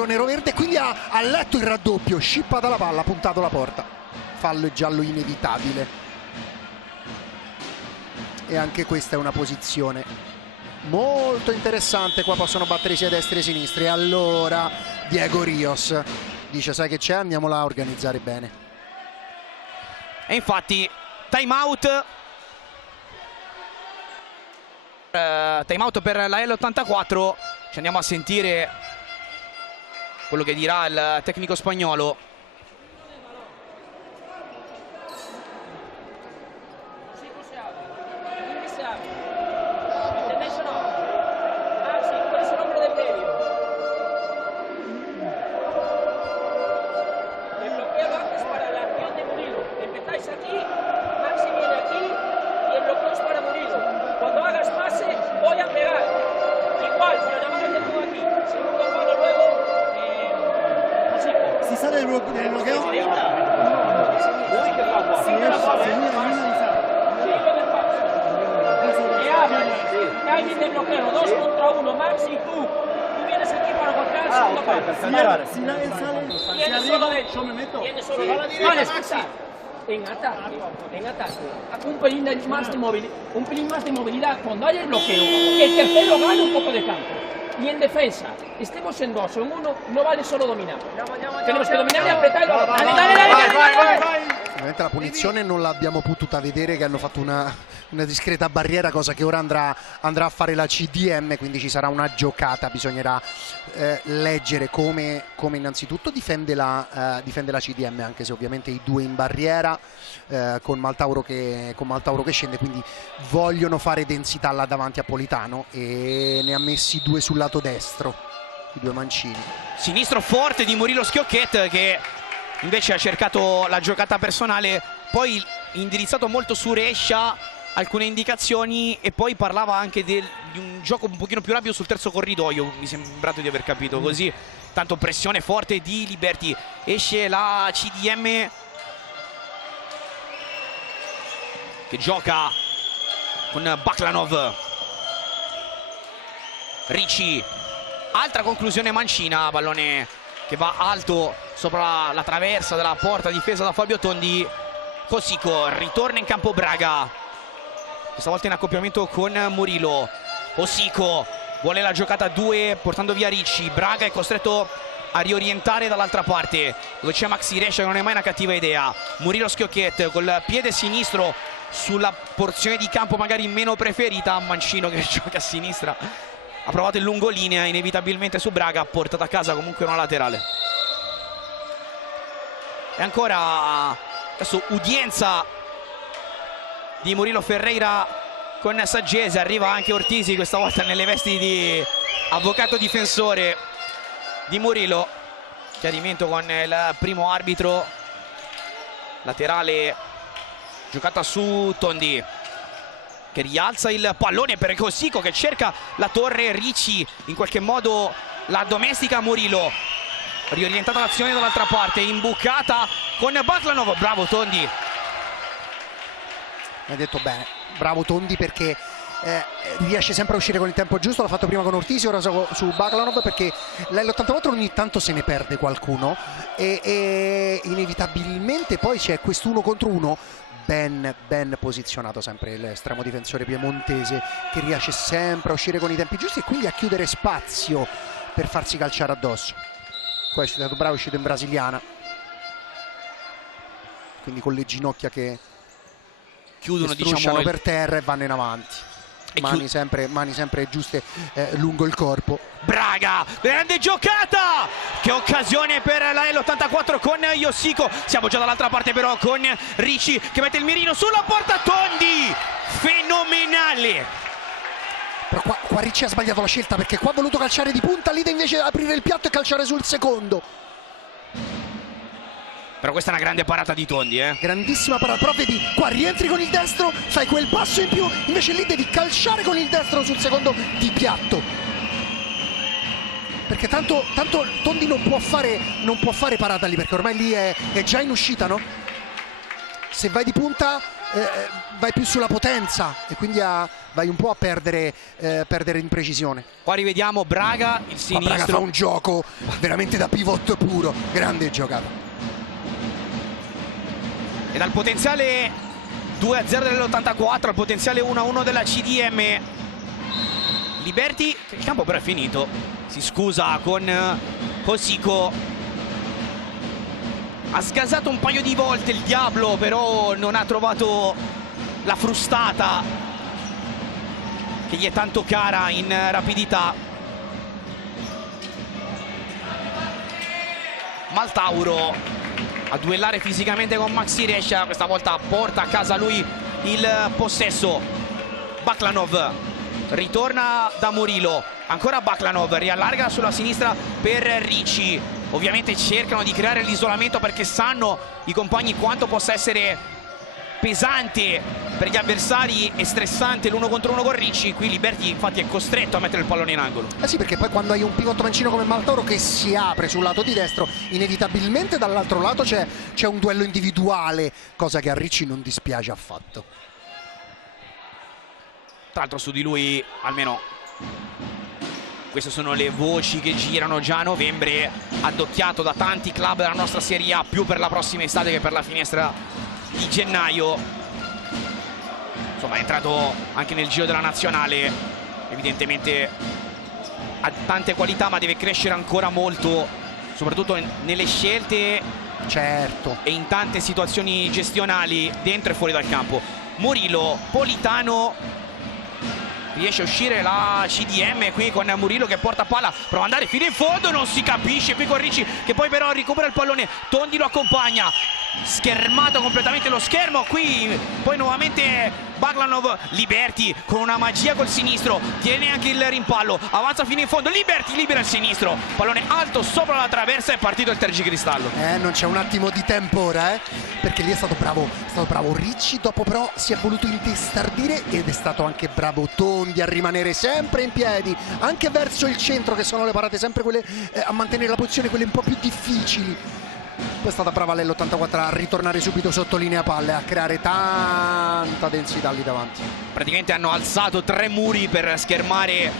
nero-verde, quindi ha letto il raddoppio, scippata la palla, ha puntato la porta. Fallo e giallo inevitabile. E anche questa è una posizione molto interessante. Qua possono battere sia destri che sinistri. E allora Diego Rios dice: sai che c'è, andiamola a organizzare bene. E infatti time out per la L84. Ci andiamo a sentire quello che dirà il tecnico spagnolo. timing de bloqueo, 2 contra 1, Maxi, tú vienes aquí para golpear el segundo palo. Si nadie sale, Tienes solo de yo me meto. Tienes solo de Vale, escucha. En ataque, un pelín más de movilidad cuando haya el bloqueo, que el tercero gane un poco de campo. Y en defensa, estemos en 2 o en 1, no vale solo dominar. Tenemos que dominar y apretar. Dale. Ovviamente la punizione non l'abbiamo potuta vedere, che hanno fatto una discreta barriera, cosa che ora andrà a fare la CDM, quindi ci sarà una giocata, bisognerà leggere come innanzitutto difende la CDM, anche se ovviamente i due in barriera, con Maltauro che scende, quindi vogliono fare densità là davanti a Politano, e ne ha messi 2 sul lato destro, i 2 mancini. Sinistro forte di Murilo Schiocchet, che invece ha cercato la giocata personale, poi indirizzato molto su Rescia, alcune indicazioni, e poi parlava anche di un gioco un pochino più rapido sul terzo corridoio, mi è sembrato di aver capito così. Tanto pressione forte di Liberty, esce la CDM che gioca con Baklanov. Ricci, altra conclusione mancina, pallone che va alto sopra la traversa della porta difesa da Fabio Tondi. Cosico ritorna in campo Braga, questa volta in accoppiamento con Murilo. Osico vuole la giocata a 2 portando via Ricci. Braga è costretto a riorientare dall'altra parte dove c'è Maxi Rescia, che non è mai una cattiva idea. Murilo Schiocchet col piede sinistro sulla porzione di campo magari meno preferita. Mancino che gioca a sinistra, ha provato il lungolinea inevitabilmente su Braga, ha portato a casa comunque una laterale. E ancora adesso udienza di Murilo Ferreira con Saggese, arriva anche Ortisi, questa volta nelle vesti di avvocato difensore di Murilo. Chiarimento con il primo arbitro, laterale giocata su Tondi, che rialza il pallone per Cosico, che cerca la torre. Ricci in qualche modo la domestica Murilo, riorientata l'azione dall'altra parte, imbucata con Baklanov. Bravo Tondi, hai detto bene, bravo Tondi, perché riesce sempre a uscire con il tempo giusto. L'ha fatto prima con Ortisi, ora su Baklanov, perché l'84 ogni tanto se ne perde qualcuno e inevitabilmente poi c'è quest'uno contro uno ben posizionato, sempre l'estremo difensore piemontese, che riesce sempre a uscire con i tempi giusti e quindi a chiudere spazio per farsi calciare addosso. Qua è stato bravo, è uscito in brasiliana, quindi con le ginocchia che chiudono, diciamo, per terra e vanno in avanti, mani sempre giuste lungo il corpo. Braga, grande giocata, che occasione per la L84 con Iossico. Siamo già dall'altra parte però con Ricci che mette il mirino sulla porta. Tondi, fenomenale. Però qua Ricci ha sbagliato la scelta, perché qua ha voluto calciare di punta, lì invece aprire il piatto e calciare sul secondo. Però questa è una grande parata di Tondi, grandissima parata, però vedi, qua rientri con il destro, fai quel passo in più, invece lì devi calciare con il destro sul secondo di piatto, perché tanto Tondi non può fare parata lì, perché ormai lì è già in uscita, no? Se vai di punta vai più sulla potenza e quindi vai un po' a perdere in precisione. Qua rivediamo Braga, il sinistro. Braga fa un gioco veramente da pivot puro, grande giocata. E dal potenziale 2-0 dell'84 al potenziale 1-1 della CDM, Liberty, il campo però è finito, si scusa con Cosico. Ha sgasato un paio di volte il Diablo, però non ha trovato la frustata che gli è tanto cara in rapidità. Maltauro a duellare fisicamente con Maxi Rescia, questa volta porta a casa lui il possesso. Baklanov ritorna da Murilo, ancora Baklanov, riallarga sulla sinistra per Ricci. Ovviamente cercano di creare l'isolamento perché sanno i compagni quanto possa essere pesante per gli avversari e stressante l'uno contro uno con Ricci. Qui Liberty infatti è costretto a mettere il pallone in angolo. Sì, perché poi quando hai un pivot mancino come Maltauro che si apre sul lato di destro, inevitabilmente dall'altro lato c'è un duello individuale, cosa che a Ricci non dispiace affatto. Tra l'altro su di lui, almeno queste sono le voci che girano già a novembre, addocchiato da tanti club della nostra Serie A, più per la prossima estate che per la finestra di gennaio. Insomma, è entrato anche nel giro della nazionale, evidentemente ha tante qualità ma deve crescere ancora molto, soprattutto nelle scelte, certo, e in tante situazioni gestionali dentro e fuori dal campo. Murillo, Politano, riesce a uscire la CDM qui con Murillo che porta palla, prova ad andare fino in fondo, non si capisce qui con Ricci che poi però recupera il pallone, Tondi lo accompagna, schermato completamente lo schermo, qui poi nuovamente Baglanov, Liberti con una magia col sinistro, tiene anche il rimpallo, avanza fino in fondo, Liberti libera il sinistro, pallone alto sopra la traversa, è partito il tergicristallo. Non c'è un attimo di tempo ora, perché lì è stato bravo Ricci, dopo però si è voluto intestardire ed è stato anche bravo Tondi a rimanere sempre in piedi, anche verso il centro, che sono le parate sempre quelle a mantenere la posizione, quelle un po' più difficili. Poi è stata brava l'L84 a ritornare subito sotto linea palle, a creare tanta densità lì davanti. Praticamente hanno alzato 3 muri per schermare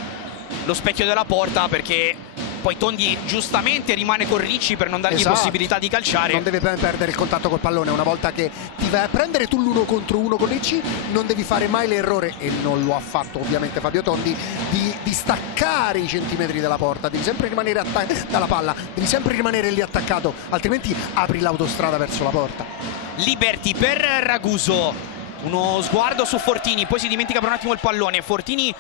lo specchio della porta, perché poi Tondi giustamente rimane con Ricci per non dargli possibilità di calciare. Non deve perdere il contatto col pallone, una volta che ti vai a prendere tu l'1 contro 1 con Ricci non devi fare mai l'errore, e non lo ha fatto ovviamente Fabio Tondi, di staccare i centimetri dalla porta, devi sempre rimanere dalla palla, devi sempre rimanere lì attaccato, altrimenti apri l'autostrada verso la porta. Liberti per Raguso, uno sguardo su Fortini, poi si dimentica per un attimo il pallone, Fortini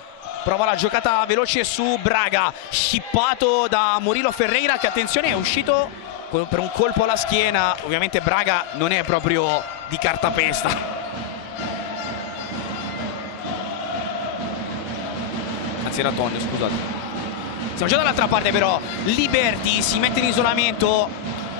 prova la giocata veloce su Braga, scippato da Murilo Ferreira che, attenzione, è uscito per un colpo alla schiena. Ovviamente Braga non è proprio di cartapesta. Anzi era Tonio, scusate. Siamo già dall'altra parte però. Liberti si mette in isolamento,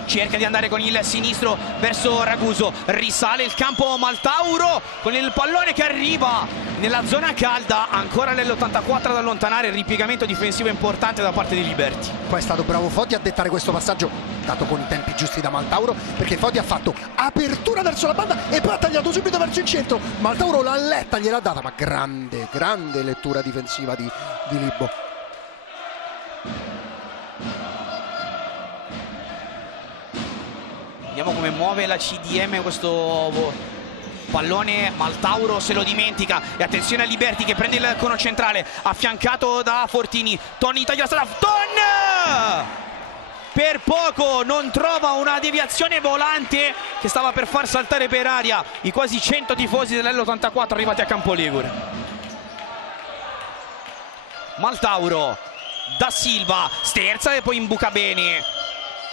cerca di andare con il sinistro verso Raguso, risale il campo Maltauro con il pallone che arriva nella zona calda, ancora nell'84 ad allontanare, il ripiegamento difensivo importante da parte di Liberti. Poi è stato bravo Foti a dettare questo passaggio, dato con i tempi giusti da Maltauro, perché Foti ha fatto apertura verso la banda e poi ha tagliato subito verso il centro. Maltauro l'ha letta, gliel'ha data, ma grande lettura difensiva di Libbo. Vediamo come muove la CDM questo pallone. Maltauro se lo dimentica, e attenzione a Liberti che prende il cono centrale, affiancato da Fortini. Tonni taglia la strada, Ton per poco non trova una deviazione volante che stava per far saltare per aria i quasi 100 tifosi dell'L84 arrivati a Campo Ligure. Maltauro, Da Silva sterza e poi imbuca bene.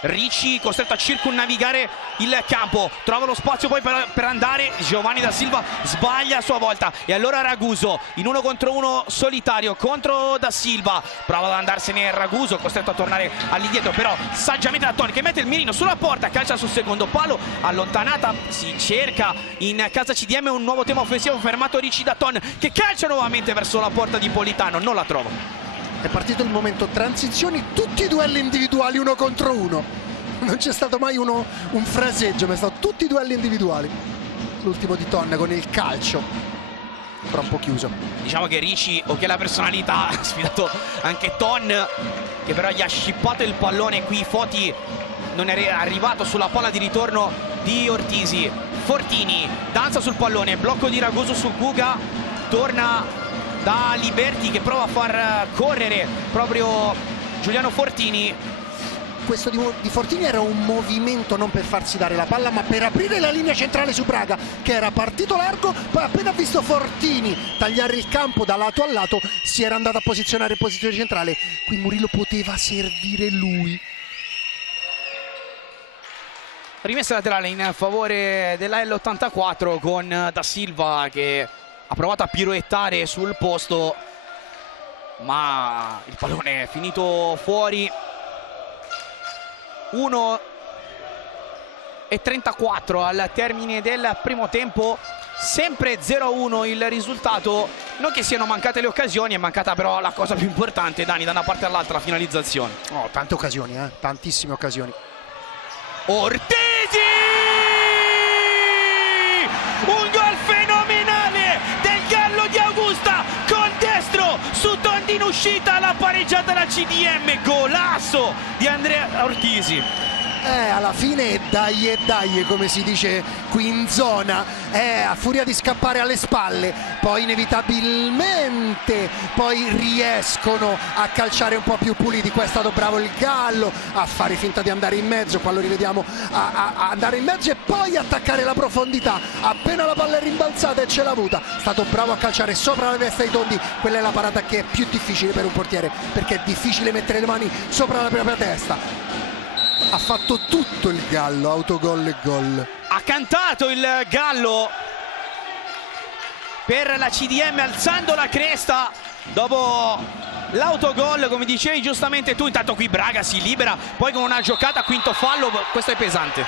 Ricci costretto a circumnavigare il campo, trova lo spazio poi per andare, Giovanni Da Silva sbaglia a sua volta, e allora Raguso in 1 contro 1 solitario contro Da Silva, prova ad andarsene Raguso, costretto a tornare all'indietro, però saggiamente da Toni che mette il mirino sulla porta, calcia sul secondo palo, allontanata, si cerca in casa CDM un nuovo tema offensivo, fermato Ricci da Ton che calcia nuovamente verso la porta di Politano, non la trova. È partito il momento transizioni, tutti i duelli individuali 1 contro 1. Non c'è stato mai un fraseggio, ma è stato tutti i duelli individuali. L'ultimo di Ton con il calcio troppo chiuso. Diciamo che Ricci, o che la personalità, ha sfidato anche Ton, che però gli ha scippato il pallone. Qui Foti non è arrivato sulla palla di ritorno di Ortisi. Fortini danza sul pallone, blocco di Raguso su Guga, torna da Liberti che prova a far correre proprio Giuliano Fortini. Questo di Fortini era un movimento non per farsi dare la palla, ma per aprire la linea centrale su Braga, che era partito largo, poi appena visto Fortini tagliare il campo da lato a lato si era andato a posizionare in posizione centrale. Qui Murillo poteva servire lui. Rimessa laterale in favore della L84 con Da Silva che ha provato a piroettare sul posto, ma il pallone è finito fuori. 1:34 al termine del primo tempo, sempre 0-1 il risultato. Non che siano mancate le occasioni, è mancata però la cosa più importante, Dani, da una parte all'altra, la finalizzazione. Oh, tante occasioni, tantissime occasioni. Ortisi! Un gol fenomenale del Gallo di Augusta! CDM, golasso di Andrea Ortisi. Alla fine dai, come si dice qui in zona, a furia di scappare alle spalle, poi inevitabilmente poi riescono a calciare un po' più puliti. Qua è stato bravo il Gallo a fare finta di andare in mezzo, qua lo rivediamo a andare in mezzo e poi attaccare la profondità. Appena la palla è rimbalzata e ce l'ha avuta, è stato bravo a calciare sopra la testa di Tondi. Quella è la parata che è più difficile per un portiere, perché è difficile mettere le mani sopra la propria testa. Ha fatto tutto il Gallo, autogol e gol. Ha cantato il Gallo per la CDM alzando la cresta dopo l'autogol, come dicevi giustamente tu. Intanto qui Braga si libera, poi con una giocata, quinto fallo, questo è pesante.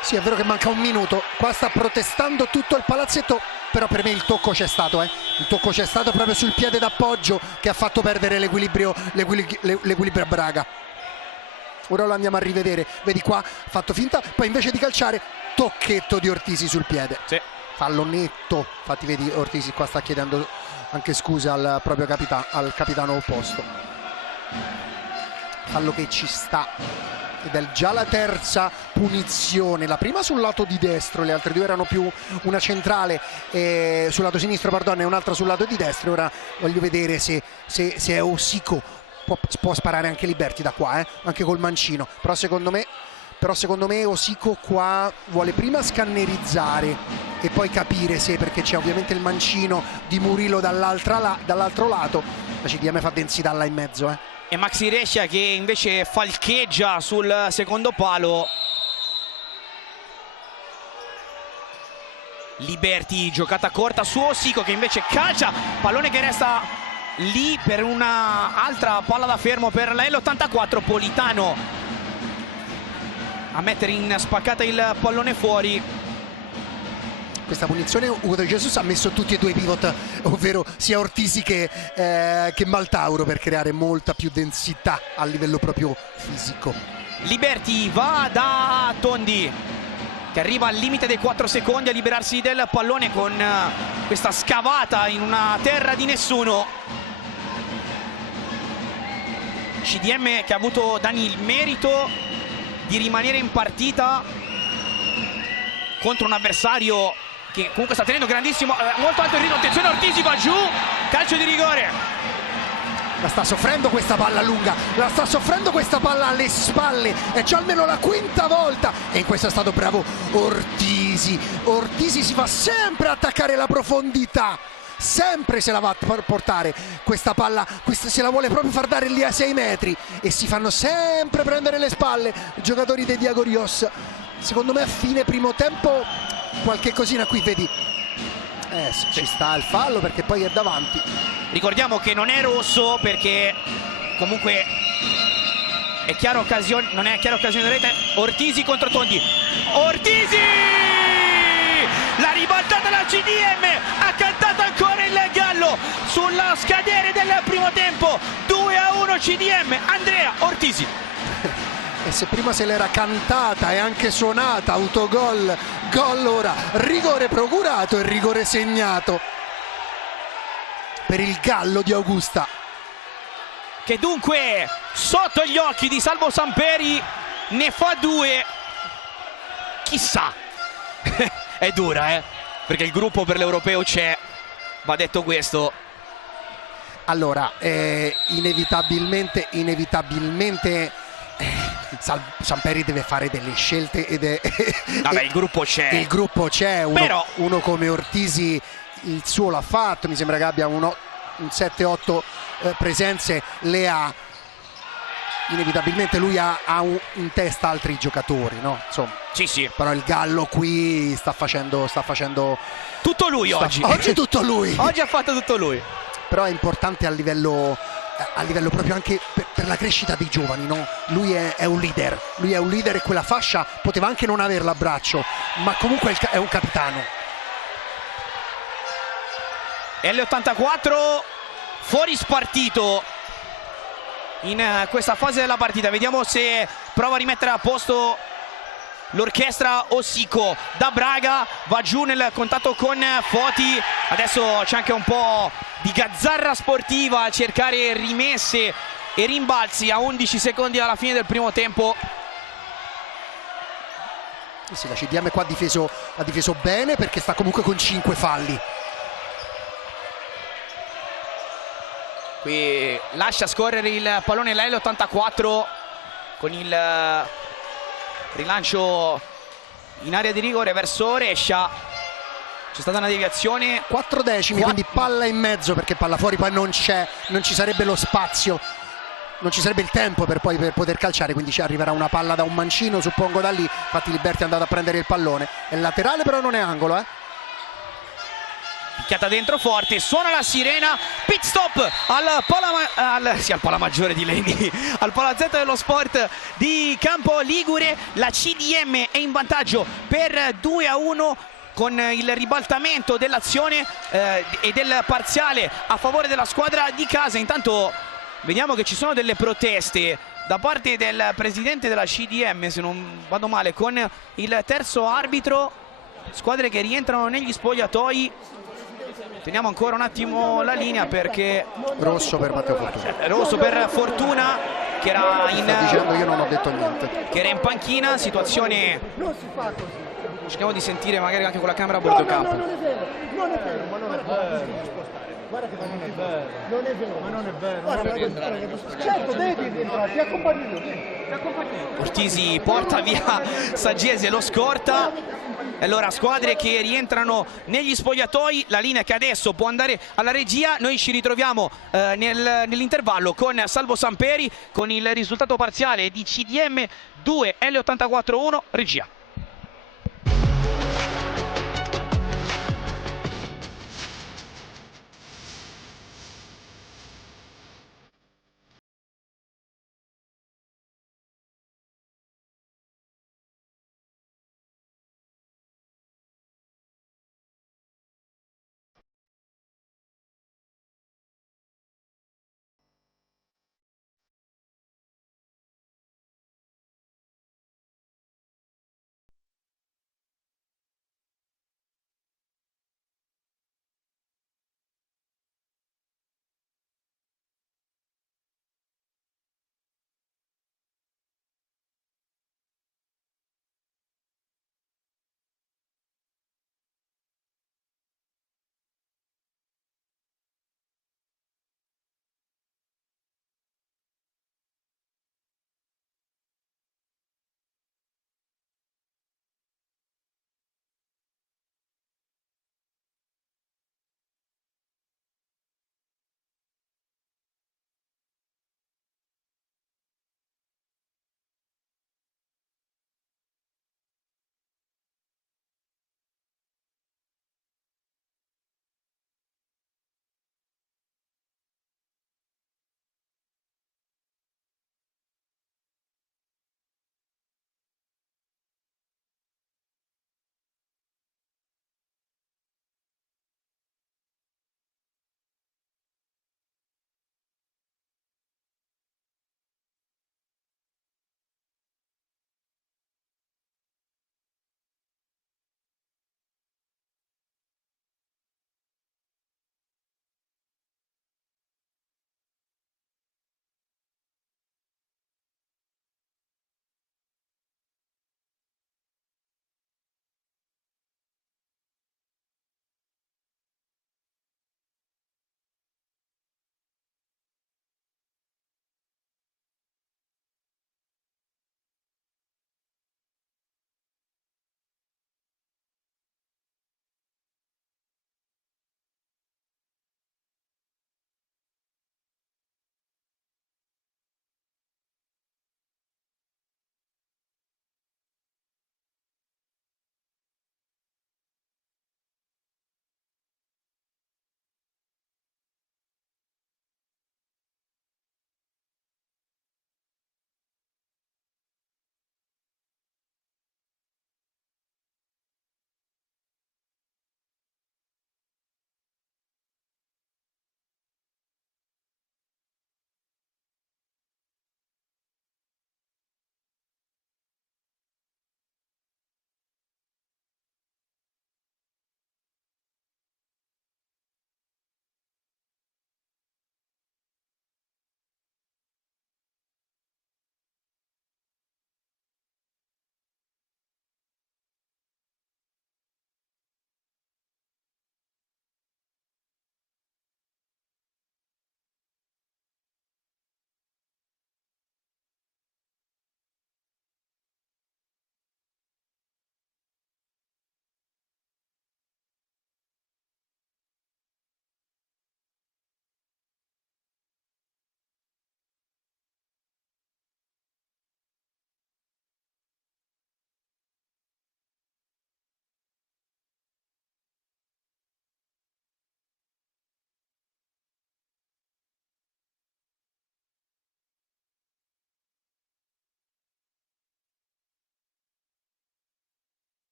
Sì, è vero che manca un minuto, qua sta protestando tutto il palazzetto, però per me il tocco c'è stato, il tocco c'è stato proprio sul piede d'appoggio che ha fatto perdere l'equilibrio a Braga. Ora lo andiamo a rivedere, vedi qua, fatto finta, poi invece di calciare, tocchetto di Ortisi sul piede. Sì. Fallo netto, infatti vedi Ortisi qua sta chiedendo anche scusa al proprio al capitano opposto. Fallo che ci sta, ed è già la terza punizione, la prima sul lato di destro, le altre due erano più una centrale sul lato sinistro, perdono, e un'altra sul lato di destro. Ora voglio vedere se è Osico. Può sparare anche Liberti da qua, anche col mancino, però secondo me Osico qua vuole prima scannerizzare e poi capire se, perché c'è ovviamente il mancino di Murillo dall'altro lato. La CDM fa densità là in mezzo, E Maxi Rescia che invece falcheggia sul secondo palo. Liberti, giocata corta su Osico che invece calcia, pallone che resta lì per una altra palla da fermo per la L84. Politano a mettere in spaccata il pallone fuori. Questa punizione Ugo De Jesus ha messo tutti e due i pivot, ovvero sia Ortisi che Maltauro, per creare molta più densità a livello proprio fisico. Liberti va da Tondi che arriva al limite dei 4 secondi a liberarsi del pallone con questa scavata in una terra di nessuno. CDM che ha avuto, Dani, il merito di rimanere in partita contro un avversario che comunque sta tenendo grandissimo, molto alto il ritmo. Attenzione, Ortisi va giù, calcio di rigore. La sta soffrendo questa palla lunga, la sta soffrendo questa palla alle spalle, e c'è almeno la quinta volta, e in questo è stato bravo Ortisi. Ortisi si fa sempre attaccare la profondità, sempre se la va a portare questa palla, se la vuole proprio far dare lì a 6 metri, e si fanno sempre prendere le spalle i giocatori dei Diagorios. Secondo me a fine primo tempo qualche cosina qui, vedi, ci sta il fallo perché poi è davanti. Ricordiamo che non è rosso perché comunque è chiara occasione, non è chiara occasione di rete. Ortisi contro Tondi, Ortisi, la ribaltata della CDM, ha cantato ancora il Gallo sulla scadere del primo tempo. 2-1 CDM, Andrea Ortisi. E se prima se l'era cantata e anche suonata, autogol, gol ora, rigore procurato e rigore segnato per il Gallo di Augusta, che dunque sotto gli occhi di Salvo Samperi ne fa 2. Chissà, è dura, perché il gruppo per l'Europeo c'è, va detto questo. Allora, inevitabilmente Samperi deve fare delle scelte vabbè, il gruppo c'è. Il gruppo c'è, uno come Ortisi il suo l'ha fatto, mi sembra che abbia un 7-8 presenze, le ha. Inevitabilmente lui ha in testa altri giocatori, no? Insomma, sì. Però il Gallo qui sta facendo tutto lui oggi. Oggi tutto lui. Oggi ha fatto tutto lui. Però è importante a livello proprio anche per la crescita dei giovani, no? Lui è un leader, e quella fascia poteva anche non averla a braccio, ma comunque è un capitano. L84 fuori spartito in questa fase della partita. Vediamo se prova a rimettere a posto l'orchestra Osico. Da Braga va giù nel contatto con Foti. Adesso c'è anche un po' di gazzarra sportiva a cercare rimesse e rimbalzi a 11 secondi dalla fine del primo tempo. Sì, la CDM qua ha difeso bene perché sta comunque con 5 falli. Qui lascia scorrere il pallone la L84 con il rilancio in area di rigore verso Orescia. C'è stata una deviazione. 4 decimi, quindi palla in mezzo, perché palla fuori poi non c'è, non ci sarebbe lo spazio, non ci sarebbe il tempo per poter calciare, quindi ci arriverà una palla da un mancino, suppongo da lì. Infatti Liberty è andato a prendere il pallone, è laterale però non è angolo, Picchiata dentro forte, suona la sirena, pit stop al Pala Maggiore di Leni, al Palazzetto dello Sport di Campo Ligure. La CDM è in vantaggio per 2-1 con il ribaltamento dell'azione e del parziale a favore della squadra di casa. Intanto vediamo che ci sono delle proteste da parte del presidente della CDM, se non vado male, con il terzo arbitro. Squadre che rientrano negli spogliatoi. Teniamo ancora un attimo la linea perché rosso per Matteo Fortuna. Rosso per Fortuna che era dicendo, io non ho detto niente. Che era in panchina, situazione. Cerchiamo di sentire magari anche con la camera a bordo campo. Non è vero, non è vero, ma non è vero. Guarda che non è vero, non è vero, ma non è vero. Certo, devi rientrare, ti accompagno io. Ortisi porta via Saggese, lo scorta. Allora, squadre che rientrano negli spogliatoi, la linea che adesso può andare alla regia. Noi ci ritroviamo nell'intervallo con Salvo Samperi con il risultato parziale di CDM 2 L84 1, regia.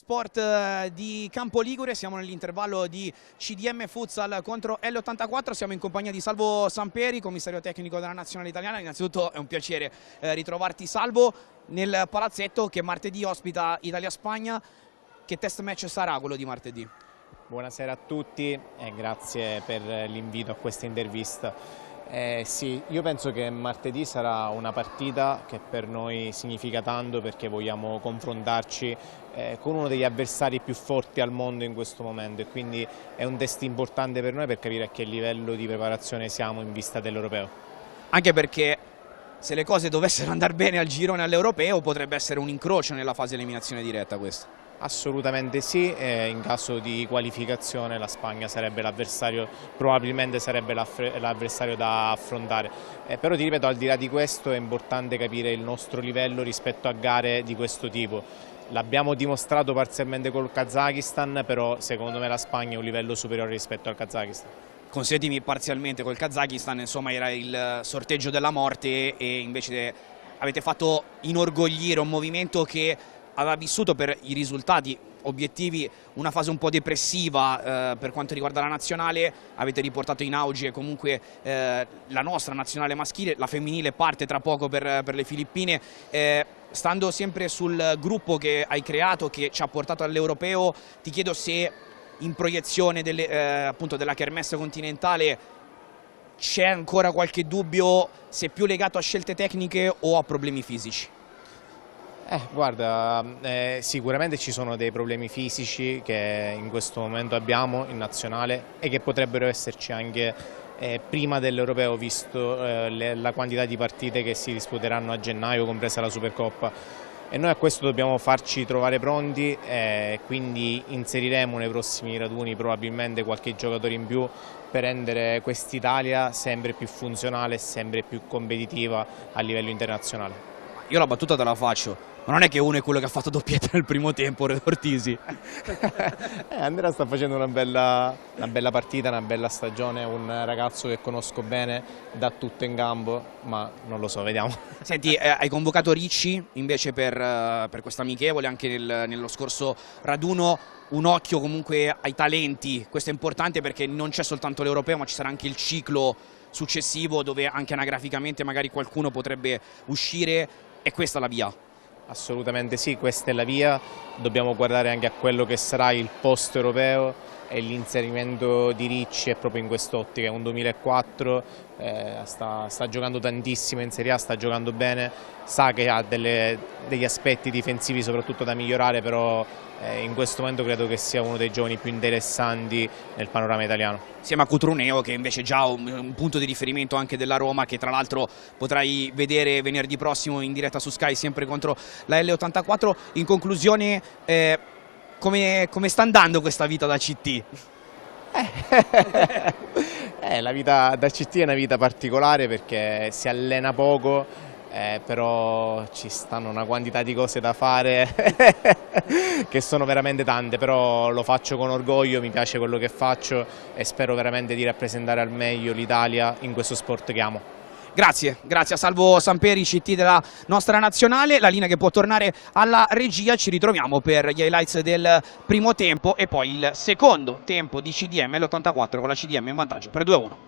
Sport di Campo Ligure, siamo nell'intervallo di CDM Futsal contro L84, siamo in compagnia di Salvo Samperi, commissario tecnico della nazionale italiana. Innanzitutto è un piacere ritrovarti, Salvo, nel palazzetto che martedì ospita Italia-Spagna. Che test match sarà quello di martedì? Buonasera a tutti e grazie per l'invito a questa intervista. Sì, io penso che martedì sarà una partita che per noi significa tanto, perché vogliamo confrontarci con uno degli avversari più forti al mondo in questo momento, e quindi è un test importante per noi per capire a che livello di preparazione siamo in vista dell'Europeo. Anche perché se le cose dovessero andare bene al girone all'Europeo potrebbe essere un incrocio nella fase eliminazione diretta questo. Assolutamente sì, in caso di qualificazione la Spagna sarebbe l'avversario, probabilmente sarebbe l'avversario da affrontare, però ti ripeto, al di là di questo è importante capire il nostro livello rispetto a gare di questo tipo. L'abbiamo dimostrato parzialmente col Kazakistan, però secondo me la Spagna è un livello superiore rispetto al Kazakistan. Concedimi, parzialmente col Kazakistan, insomma, era il sorteggio della morte e invece avete fatto inorgoglire un movimento che aveva vissuto per i risultati obiettivi una fase un po' depressiva per quanto riguarda la nazionale. Avete riportato in auge comunque la nostra nazionale maschile, la femminile parte tra poco per le Filippine. Stando sempre sul gruppo che hai creato, che ci ha portato all'Europeo, ti chiedo se in proiezione appunto della Kermesse continentale c'è ancora qualche dubbio, se più legato a scelte tecniche o a problemi fisici? Guarda, sicuramente ci sono dei problemi fisici che in questo momento abbiamo in nazionale e che potrebbero esserci anche prima dell'Europeo, visto la quantità di partite che si disputeranno a gennaio, compresa la Supercoppa. E noi a questo dobbiamo farci trovare pronti, quindi inseriremo nei prossimi raduni probabilmente qualche giocatore in più per rendere quest'Italia sempre più funzionale e sempre più competitiva a livello internazionale. Io la battuta te la faccio, ma non è che uno è quello che ha fatto doppietta nel primo tempo, Ortisi. Andrea sta facendo una bella partita, una bella stagione, è un ragazzo che conosco bene, dà tutto in campo, ma non lo so, vediamo. Senti, hai convocato Ricci invece per questa amichevole, anche nello scorso raduno. Un occhio comunque ai talenti, questo è importante perché non c'è soltanto l'Europeo, ma ci sarà anche il ciclo successivo dove anche anagraficamente magari qualcuno potrebbe uscire. E questa è la via? Assolutamente sì, questa è la via, dobbiamo guardare anche a quello che sarà il post europeo, e l'inserimento di Ricci è proprio in quest'ottica. È un 2004, sta giocando tantissimo in Serie A, sta giocando bene, sa che ha degli aspetti difensivi soprattutto da migliorare, però in questo momento credo che sia uno dei giovani più interessanti nel panorama italiano. Insieme a Cutruneo, che invece è già un punto di riferimento anche della Roma, che tra l'altro potrai vedere venerdì prossimo in diretta su Sky sempre contro la L84. In conclusione, come sta andando questa vita da CT? La vita da CT è una vita particolare perché si allena poco, però ci stanno una quantità di cose da fare che sono veramente tante, però lo faccio con orgoglio, mi piace quello che faccio e spero veramente di rappresentare al meglio l'Italia in questo sport che amo. Grazie a Salvo Samperi, CT della nostra nazionale. La linea che può tornare alla regia, ci ritroviamo per gli highlights del primo tempo e poi il secondo tempo di CDM, l'84 con la CDM in vantaggio per 2-1.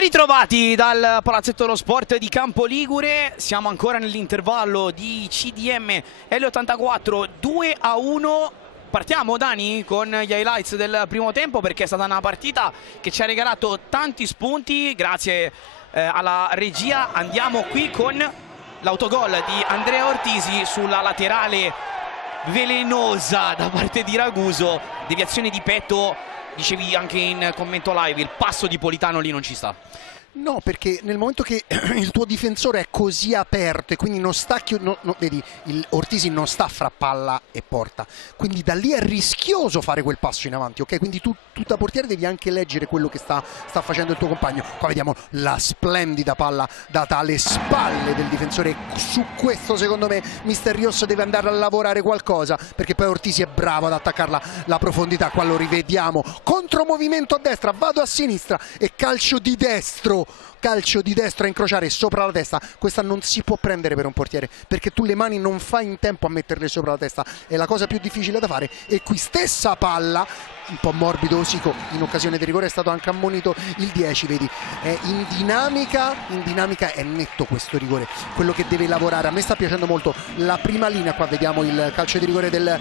Ben ritrovati dal Palazzetto dello Sport di Campo Ligure, siamo ancora nell'intervallo di CDM L84 2-1. Partiamo, Dani, con gli highlights del primo tempo, perché è stata una partita che ci ha regalato tanti spunti grazie alla regia. Andiamo qui con l'autogol di Andrea Ortisi sulla laterale velenosa da parte di Raguso, deviazione di petto. Dicevi anche in commento live, il passo di Politano lì non ci sta. No, perché nel momento che il tuo difensore è così aperto e quindi non sta vedi, il Ortisi non sta fra palla e porta, quindi da lì è rischioso fare quel passo in avanti, ok? Quindi tu da portiere devi anche leggere quello che sta facendo il tuo compagno. Qua vediamo la splendida palla data alle spalle del difensore. Su questo secondo me Mister Rios deve andare a lavorare qualcosa, perché poi Ortisi è bravo ad attaccarla la profondità. Qua lo rivediamo, contromovimento a destra, vado a sinistra e calcio di destro a incrociare sopra la testa. Questa non si può prendere per un portiere, perché tu le mani non fai in tempo a metterle sopra la testa, è la cosa più difficile da fare. E qui stessa palla, un po' morbido Osico, in occasione di rigore è stato anche ammonito il 10, vedi, è in dinamica è netto questo rigore, quello che deve lavorare. A me sta piacendo molto la prima linea, qua vediamo il calcio di rigore del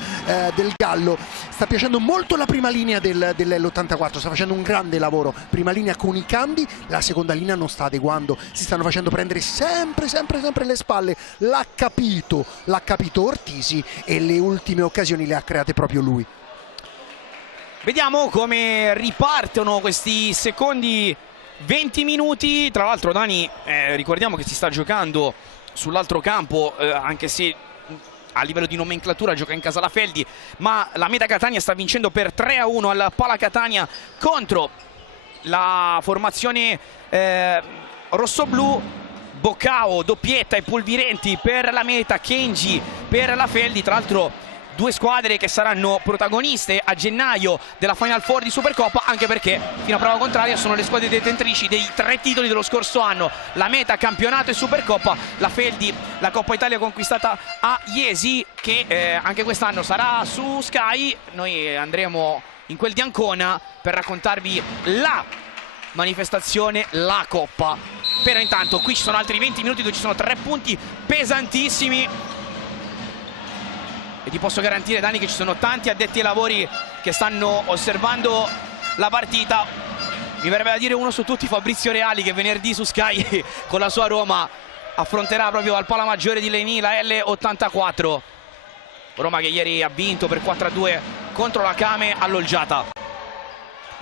Gallo, sta piacendo molto la prima linea dell'84, sta facendo un grande lavoro, prima linea con i cambi, la seconda linea non sta adeguando, si stanno facendo prendere sempre le spalle. L'ha capito Ortisi e le ultime occasioni le ha create proprio lui. Vediamo come ripartono questi secondi 20 minuti. Tra l'altro, Dani, ricordiamo che si sta giocando sull'altro campo, anche se a livello di nomenclatura gioca in casa la Feldi, ma la Meta Catania sta vincendo per 3-1 al Pala Catania contro la formazione rossoblù. Boccao, doppietta e Pulvirenti per la Meta, Kenji per la Feldi. Tra l'altro due squadre che saranno protagoniste a gennaio della Final Four di Supercoppa, anche perché fino a prova contraria sono le squadre detentrici dei 3 titoli dello scorso anno, la Meta campionato e Supercoppa, la Feldi la Coppa Italia conquistata a Iesi, che anche quest'anno sarà su Sky. Noi andremo in quel di Ancona per raccontarvi la manifestazione, la Coppa. Però intanto qui ci sono altri 20 minuti dove ci sono 3 punti pesantissimi. E ti posso garantire, Dani, che ci sono tanti addetti ai lavori che stanno osservando la partita. Mi verrebbe da dire uno su tutti, Fabrizio Reali, che venerdì su Sky con la sua Roma affronterà proprio al Pala Maggiore di Leni la L84. Roma che ieri ha vinto per 4-2 contro la Came all'Olgiata.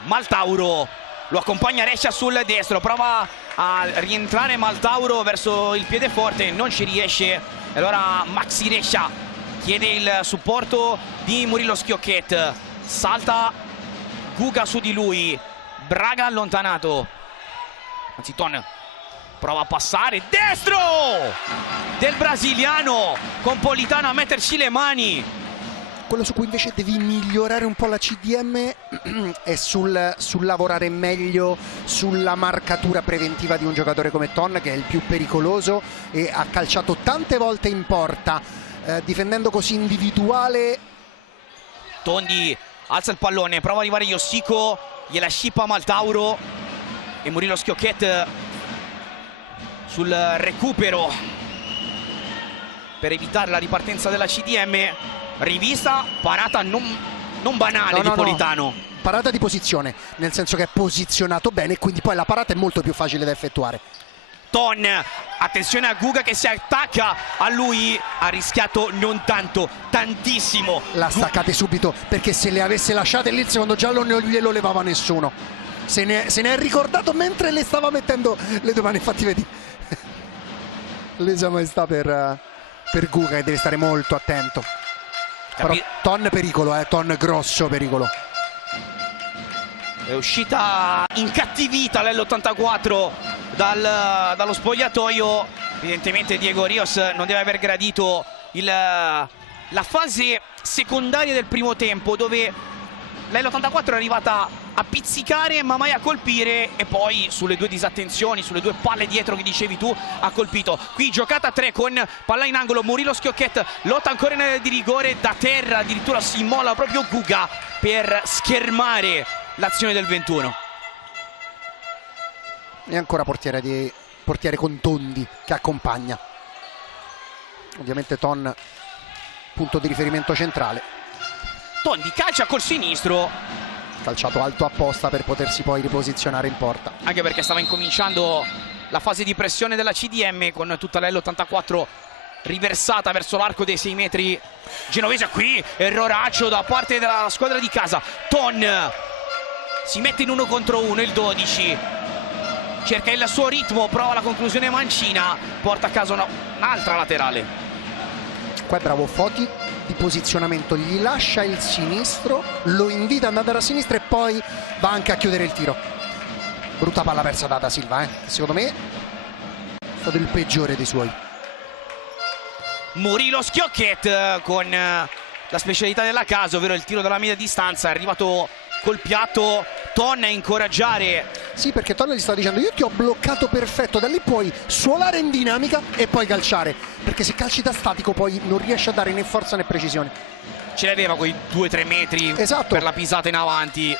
Maltauro lo accompagna Rescia sul destro, prova a rientrare Maltauro verso il piedeforte, non ci riesce. E allora Maxi Rescia chiede il supporto di Murillo Schiocchet, salta Guga su di lui, Braga allontanato, anzi Ton prova a passare, destro del brasiliano, con Politano a metterci le mani. Quello su cui invece devi migliorare un po' la CDM è sul lavorare meglio sulla marcatura preventiva di un giocatore come Ton, che è il più pericoloso e ha calciato tante volte in porta, difendendo così individuale. Tondi alza il pallone, prova ad arrivare Iossico, gliela scippa Maltauro e Murillo Schiocchet sul recupero per evitare la ripartenza della CDM. Rivista, parata non banale di Politano. No. Parata di posizione, nel senso che è posizionato bene e quindi poi la parata è molto più facile da effettuare. Ton, attenzione a Guga che si attacca a lui, ha rischiato non tanto, tantissimo. La staccate subito, perché se le avesse lasciate lì il secondo giallo non glielo levava nessuno. Se ne è ricordato mentre le stava mettendo le due mani, infatti vedi lesa maestà per Guga, che deve stare molto attento. Però Ton pericolo, Ton grosso pericolo. È uscita incattivita l'L84 dallo spogliatoio. Evidentemente Diego Rios non deve aver gradito la fase secondaria del primo tempo, dove l'L84 è arrivata a pizzicare ma mai a colpire, e poi sulle due disattenzioni, sulle due palle dietro che dicevi tu, ha colpito. Qui giocata a 3 con palla in angolo, Murillo Schiocchet lotta ancora in area di rigore, da terra addirittura si immola proprio Guga per schermare l'azione del 21. E ancora portiere con Tondi che accompagna. Ovviamente Ton punto di riferimento centrale. Tondi calcia col sinistro, Calciato alto apposta per potersi poi riposizionare in porta. anche perché stava incominciando la fase di pressione della CDM con tutta la L84 riversata verso l'arco dei 6 metri genovese. Qui erroraccio da parte della squadra di casa. Ton si mette in 1 contro 1, il 12 cerca il suo ritmo, prova la conclusione mancina, porta a casa un'altra laterale. Qua è bravo Foti di posizionamento, gli lascia il sinistro, lo invita ad andare a sinistra e poi va anche a chiudere il tiro. Brutta palla persa da Silva, secondo me è stato il peggiore dei suoi. Murilo Schiocchet con la specialità della casa, ovvero il tiro dalla media distanza, è arrivato col piatto. Ton a incoraggiare. Sì, perché Ton gli sta dicendo: io ti ho bloccato perfetto, da lì puoi suolare in dinamica e poi calciare, perché se calci da statico poi non riesci a dare né forza né precisione. Ce l'aveva quei 2-3 metri, esatto, per la pisata in avanti.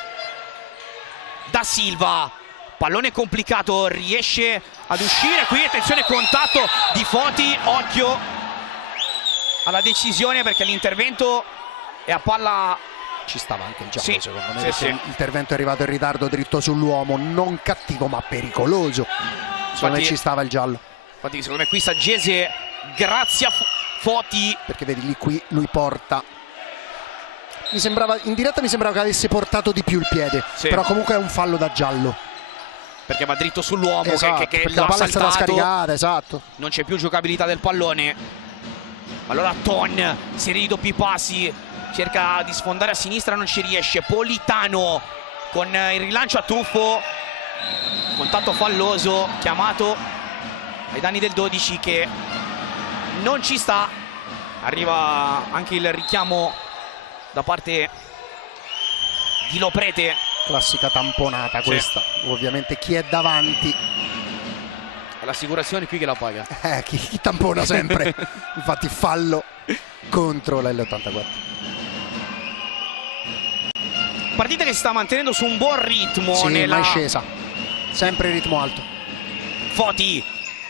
Da Silva, pallone complicato, riesce ad uscire. Qui attenzione, contatto di Foti, occhio alla decisione perché l'intervento è a palla. Ci stava anche il giallo, sì, secondo me, sì. L'intervento è arrivato in ritardo dritto sull'uomo, non cattivo ma pericoloso. Secondo me ci stava il giallo. Infatti secondo me qui Saggese, grazie a Foti, perché vedi lì, qui lui porta, mi sembrava in diretta, mi sembrava che avesse portato di più il piede, sì, però comunque è un fallo da giallo perché va dritto sull'uomo, esatto, che la palla è stata scaricata, esatto. Non c'è più giocabilità del pallone. Allora Ton, serie di doppi passi, cerca di sfondare a sinistra, non ci riesce. Politano con il rilancio a tuffo, contatto falloso chiamato ai danni del 12 che non ci sta. Arriva anche il richiamo da parte di Loprete. Classica tamponata questa, sì. Ovviamente chi è davanti è l'assicurazione qui che la paga. Chi tampona sempre. Infatti fallo contro la L84. Partita che si sta mantenendo su un buon ritmo, sì, nella... ma è scesa, sempre ritmo alto. Foti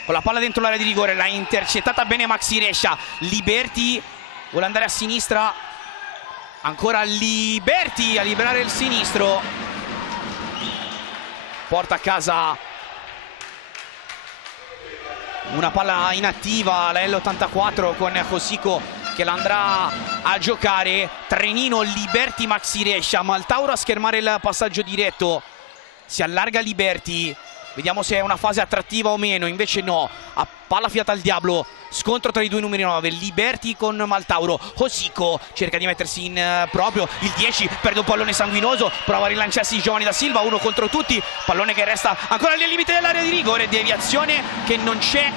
con la palla dentro l'area di rigore, l'ha intercettata bene Maxi Rescia. Liberti vuole andare a sinistra, ancora Liberti a liberare il sinistro, porta a casa una palla inattiva la L84 con Cosico che la andrà a giocare. Trenino, Liberti, Maxi Rescia, Maltauro a schermare il passaggio diretto, si allarga Liberti, vediamo se è una fase attrattiva o meno, invece no, a palla fiata al diavolo, scontro tra i due numeri 9, Liberti con Maltauro. Cosico cerca di mettersi in proprio, il 10 perde un pallone sanguinoso, prova a rilanciarsi Giovanni da Silva, 1 contro tutti, pallone che resta ancora nel limite dell'area di rigore, deviazione che non c'è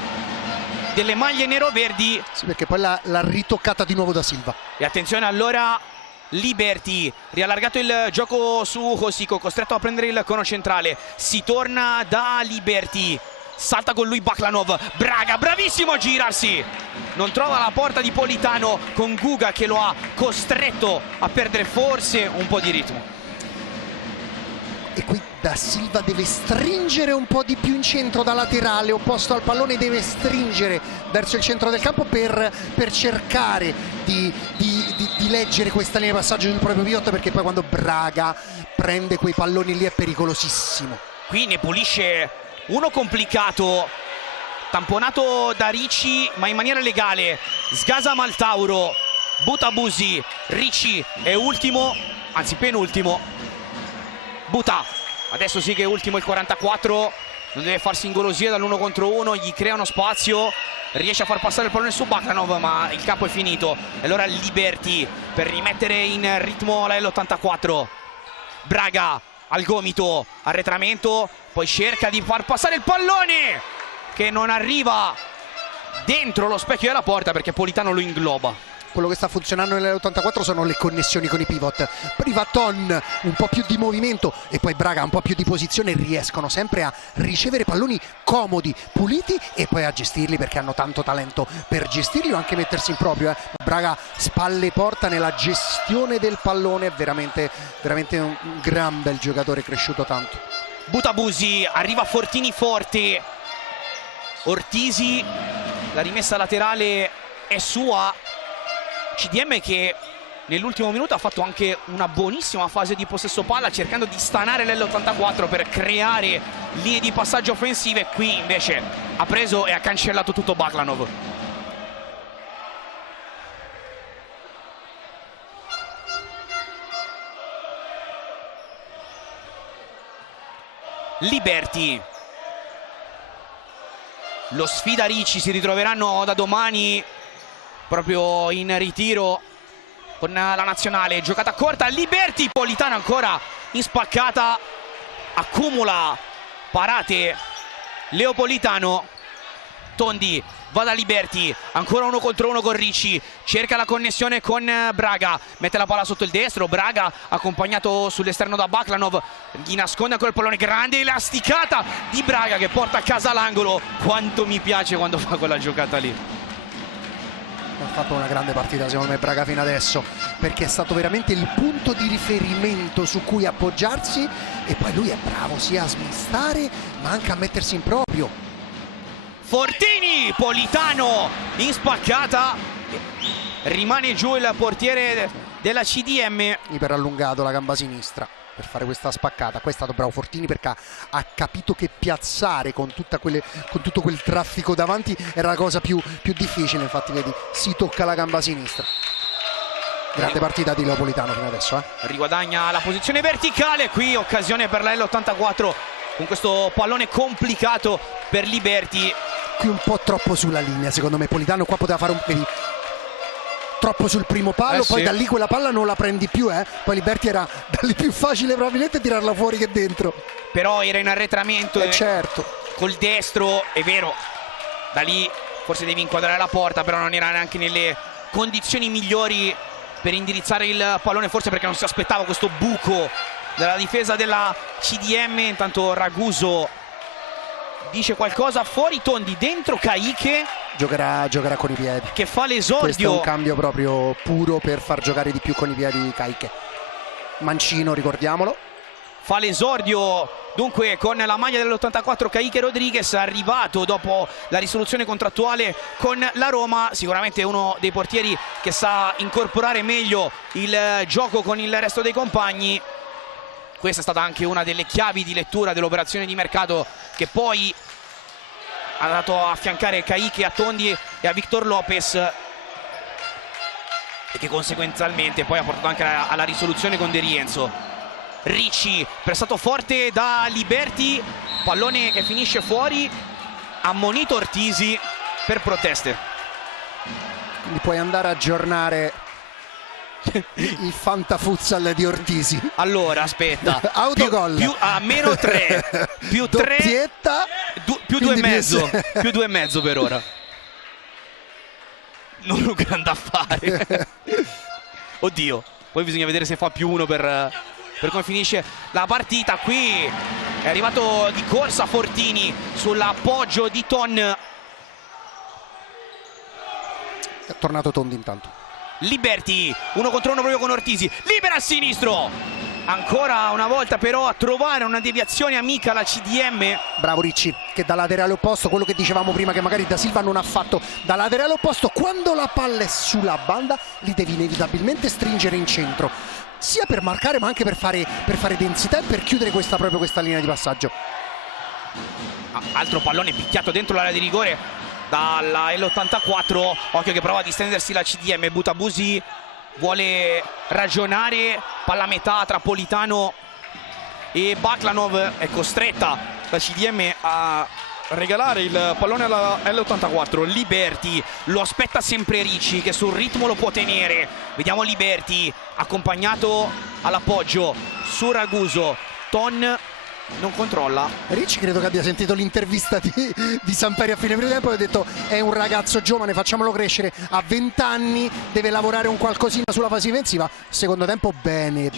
delle maglie nero-verdi. Sì, perché poi l'ha ritoccata di nuovo da Silva. E attenzione allora, Liberti, riallargato il gioco su Cosico, costretto a prendere il cono centrale, si torna da Liberti, salta con lui Baklanov, Braga bravissimo a girarsi, non trova la porta di Politano con Guga che lo ha costretto a perdere forse un po' di ritmo. E qui da Silva deve stringere un po' di più in centro, da laterale opposto al pallone, deve stringere verso il centro del campo per cercare di leggere questa linea di passaggio del proprio pivot, perché poi quando Braga prende quei palloni lì è pericolosissimo. Qui ne pulisce uno complicato, tamponato da Ricci ma in maniera legale, sgasa Maltauro, butta Busi, Ricci è ultimo, anzi penultimo, butta, adesso sì che è ultimo il 44, non deve farsi ingolosire dall'1 contro 1, gli crea uno spazio, riesce a far passare il pallone su Baklanov ma il campo è finito. E allora Liberti per rimettere in ritmo la L84, Braga al gomito, arretramento, poi cerca di far passare il pallone che non arriva dentro lo specchio della porta perché Politano lo ingloba. Quello che sta funzionando nell'84 sono le connessioni con i pivot. Prima Ton un po' più di movimento e poi Braga un po' più di posizione, riescono sempre a ricevere palloni comodi, puliti e poi a gestirli, perché hanno tanto talento per gestirli o anche mettersi in proprio. Braga spalle porta nella gestione del pallone, è veramente un gran bel giocatore, cresciuto tanto. Butabusi, arriva Fortini forte, Ortisi, la rimessa laterale è sua. CDM che nell'ultimo minuto ha fatto anche una buonissima fase di possesso palla, cercando di stanare l'L84 per creare linee di passaggio offensive. Qui invece ha preso e ha cancellato tutto Baklanov. Liberty, lo sfida Ricci, si ritroveranno da domani proprio in ritiro con la nazionale. Giocata corta, Liberty, Politano ancora in spaccata, accumula parate Leopolitano. Tondi va da Liberty, ancora 1 contro 1 con Ricci, cerca la connessione con Braga, mette la palla sotto il destro, Braga accompagnato sull'esterno da Baklanov, gli nasconde ancora il pallone, grande elasticata di Braga che porta a casa l'angolo. Quanto mi piace quando fa quella giocata lì. Ha fatto una grande partita secondo me Braga fino adesso, perché è stato veramente il punto di riferimento su cui appoggiarsi, e poi lui è bravo sia a smistare ma anche a mettersi in proprio. Fortini, Politano in spaccata, rimane giù il portiere della CDM. Iper allungato la gamba sinistra per fare questa spaccata. Qua è stato bravo Fortini perché ha capito che piazzare con tutto quel traffico davanti era la cosa più difficile. Infatti vedi, si tocca la gamba sinistra. Grande partita di Leopolitano fino adesso. Riguadagna la posizione verticale, qui occasione per la L84 con questo pallone complicato per Liberty. Qui un po' troppo sulla linea secondo me Politano, qua poteva fare vedi, troppo sul primo palo, poi sì, da lì quella palla non la prendi più, poi Liberty era da lì più facile probabilmente tirarla fuori che dentro. Però era in arretramento, certo, col destro, è vero, da lì forse devi inquadrare la porta, però non era neanche nelle condizioni migliori per indirizzare il pallone, forse perché non si aspettava questo buco dalla difesa della CDM. Intanto Raguso dice qualcosa, fuori Tondi, dentro Caicche. Giocherà con i piedi, che fa questo è l'esordio. un cambio proprio puro per far giocare di più con i piedi Caicche. Mancino, ricordiamolo, Fa l'esordio dunque con la maglia dell'84 Caicche Rodriguez, arrivato dopo la risoluzione contrattuale con la Roma. Sicuramente uno dei portieri che sa incorporare meglio il gioco con il resto dei compagni. Questa è stata anche una delle chiavi di lettura dell'operazione di mercato che poi ha dato a affiancare Caicche a Tondi e a Victor Lopez, e che conseguenzialmente poi ha portato anche alla risoluzione con De Rienzo. Ricci, pressato forte da Liberty, pallone che finisce fuori, ammonito Ortisi per proteste. quindi puoi andare a aggiornare il fantafutsal di Ortisi. Allora aspetta, autogol più a meno 3 più 3 doppietta, più 2,5 più 2,5 per ora. Non un grande affare. Oddio, poi bisogna vedere se fa più 1 per come finisce la partita. Qui è arrivato di corsa Fortini sull'appoggio di Ton. È tornato Tondi intanto. Liberty, 1 contro 1 proprio con Ortisi, libera al sinistro, ancora una volta però a trovare una deviazione amica la CDM. Bravo Ricci, che da laterale opposto, quello che dicevamo prima che magari Da Silva non ha fatto, da laterale opposto quando la palla è sulla banda li devi inevitabilmente stringere in centro, sia per marcare ma anche per fare densità e per chiudere proprio questa linea di passaggio. Altro pallone picchiato dentro l'area di rigore dalla L84, occhio che prova a distendersi la CDM. Butabusi vuole ragionare, palla a metà tra Politano e Baklanov, è costretta la CDM a regalare il pallone alla L84. Liberty, lo aspetta sempre Ricci che sul ritmo lo può tenere. Vediamo Liberty accompagnato all'appoggio su Raguso. Ton non controlla. Ricci credo che abbia sentito l'intervista di Samperi a fine primo tempo e ha detto è un ragazzo giovane, facciamolo crescere, a 20 anni deve lavorare un qualcosina sulla fase difensiva. Secondo tempo bene.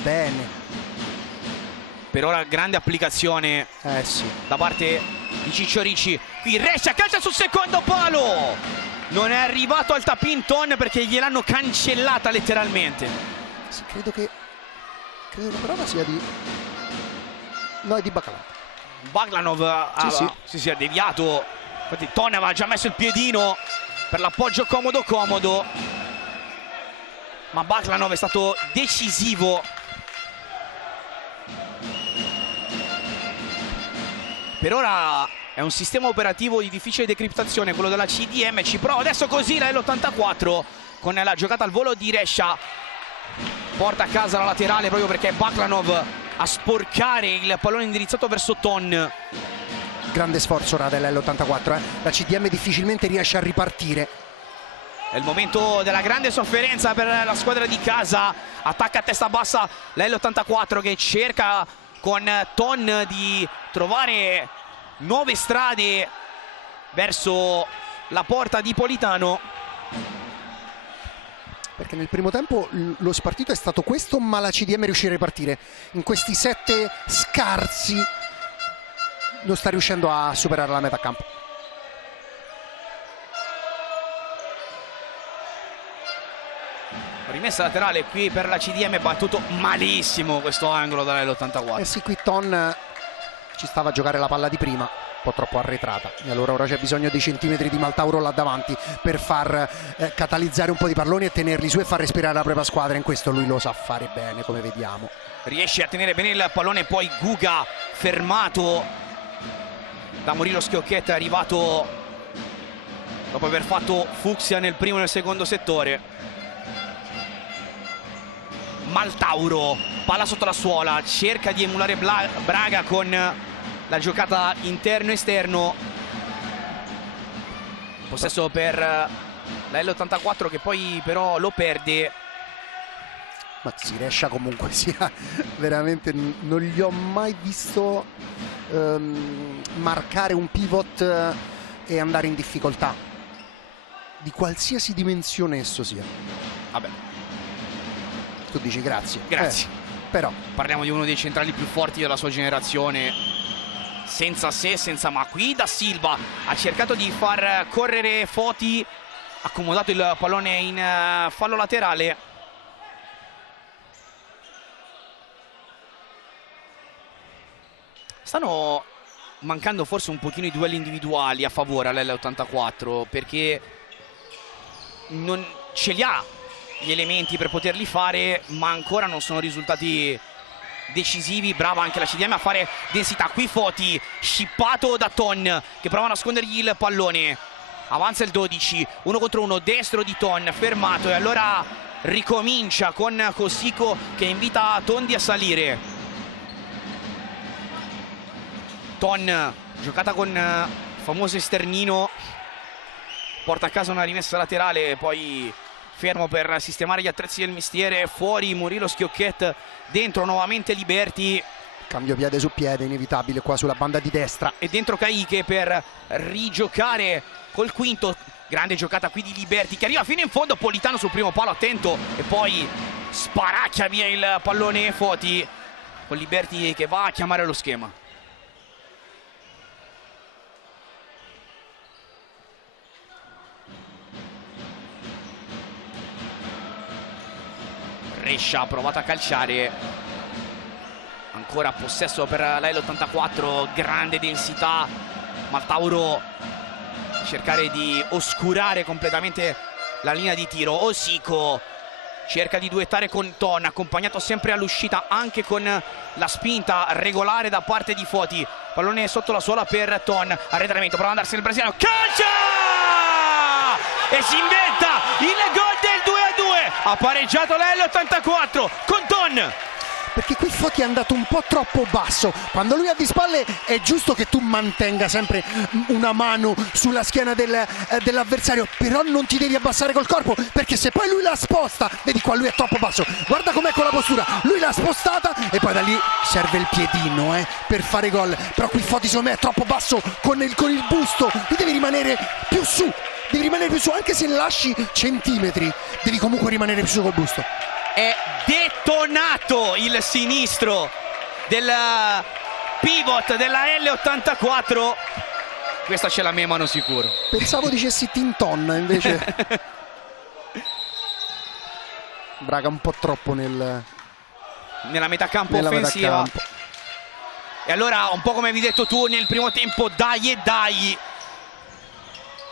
Per ora grande applicazione Sì, da parte di Ciccio Ricci. Qui Rescia calcia sul secondo palo, non è arrivato al tap-in Ton perché gliel'hanno cancellata letteralmente. sì, credo che la prova sia di... no, è di Bacalà. Baglanov si è deviato, infatti Ton aveva già messo il piedino per l'appoggio comodo, ma Baglanov è stato decisivo. Per ora è un sistema operativo di difficile decriptazione, quello della CDM. Ci prova adesso così la L84 con la giocata al volo di Rescia. Porta a casa la laterale proprio perché è Baglanov a sporcare il pallone indirizzato verso Ton. Grande sforzo ora dell'L84, la CDM difficilmente riesce a ripartire. È il momento della grande sofferenza per la squadra di casa. Attacca a testa bassa la L84 che cerca con Ton di trovare nuove strade verso la porta di Politano. Perché nel primo tempo lo spartito è stato questo, ma la CDM riuscì a ripartire. In questi 7 scarsi non sta riuscendo a superare la metà campo. Rimessa laterale qui per la CDM, battuto malissimo questo angolo dall'L84. Eh sì, qui Ton ci stava a giocare la palla di prima, un po' troppo arretrata, e allora ora c'è bisogno dei centimetri di Maltauro là davanti per far catalizzare un po' di palloni e tenerli su e far respirare la propria squadra. In questo lui lo sa fare bene, come vediamo. Riesce a tenere bene il pallone, poi Guga fermato da Murilo Schiocchet, è arrivato dopo aver fatto fucsia nel primo e nel secondo settore. Maltauro, palla sotto la suola, cerca di emulare Braga con la giocata interno-esterno. Possesso per la L84 che poi però lo perde. Ma si Rescia comunque sia veramente, non gli ho mai visto marcare un pivot e andare in difficoltà di qualsiasi dimensione esso sia. Vabbè, tu dici grazie. Però parliamo di uno dei centrali più forti della sua generazione, senza se, senza ma. Qui Da Silva ha cercato di far correre Foti, ha accomodato il pallone in fallo laterale. Stanno mancando forse un pochino i duelli individuali a favore all'L84, perché non ce li ha gli elementi per poterli fare, ma ancora non sono risultati decisivi. Brava anche la CDM a fare densità. Qui Foti scippato da Ton che prova a nascondergli il pallone. Avanza il 12, 1 contro 1, destro di Ton, fermato, e allora ricomincia con Cossico che invita Tondi a salire. Ton, giocata con il famoso esternino, porta a casa una rimessa laterale, poi fermo per sistemare gli attrezzi del mestiere. Fuori Murilo Schiocchet, dentro nuovamente Liberti. Cambio piede su piede inevitabile qua sulla banda di destra. E dentro Caiche per rigiocare col quinto. Grande giocata qui di Liberti che arriva fino in fondo. Politano sul primo palo, attento, e poi sparacchia via il pallone Foti, con Liberti che va a chiamare lo schema. Rescia ha provato a calciare, ancora possesso per la L84, grande densità. Maltauro cercare di oscurare completamente la linea di tiro. Osico cerca di duettare con Ton, accompagnato sempre all'uscita anche con la spinta regolare da parte di Foti. Pallone sotto la suola per Ton, arretramento, prova ad andarsene il brasiliano, calcia! E si inventa il gol del 2-2. Ha pareggiato la L84 con Ton. Perché qui Foti è andato un po' troppo basso. Quando lui ha di spalle è giusto che tu mantenga sempre una mano sulla schiena dell'avversario, però non ti devi abbassare col corpo, perché se poi lui la sposta, vedi qua, lui è troppo basso, guarda com'è con la postura, lui l'ha spostata e poi da lì serve il piedino per fare gol. Però qui Foti secondo me è troppo basso con il busto, lui devi rimanere più su. Devi rimanere più su, anche se lasci centimetri, devi comunque rimanere più su col busto. È detonato il sinistro del pivot della L84. Questa ce la memano sicuro. Pensavo dicessi Tinton, invece Braga un po' troppo nella metà campo offensiva. E allora, un po' come avevi detto tu nel primo tempo, dai e dai.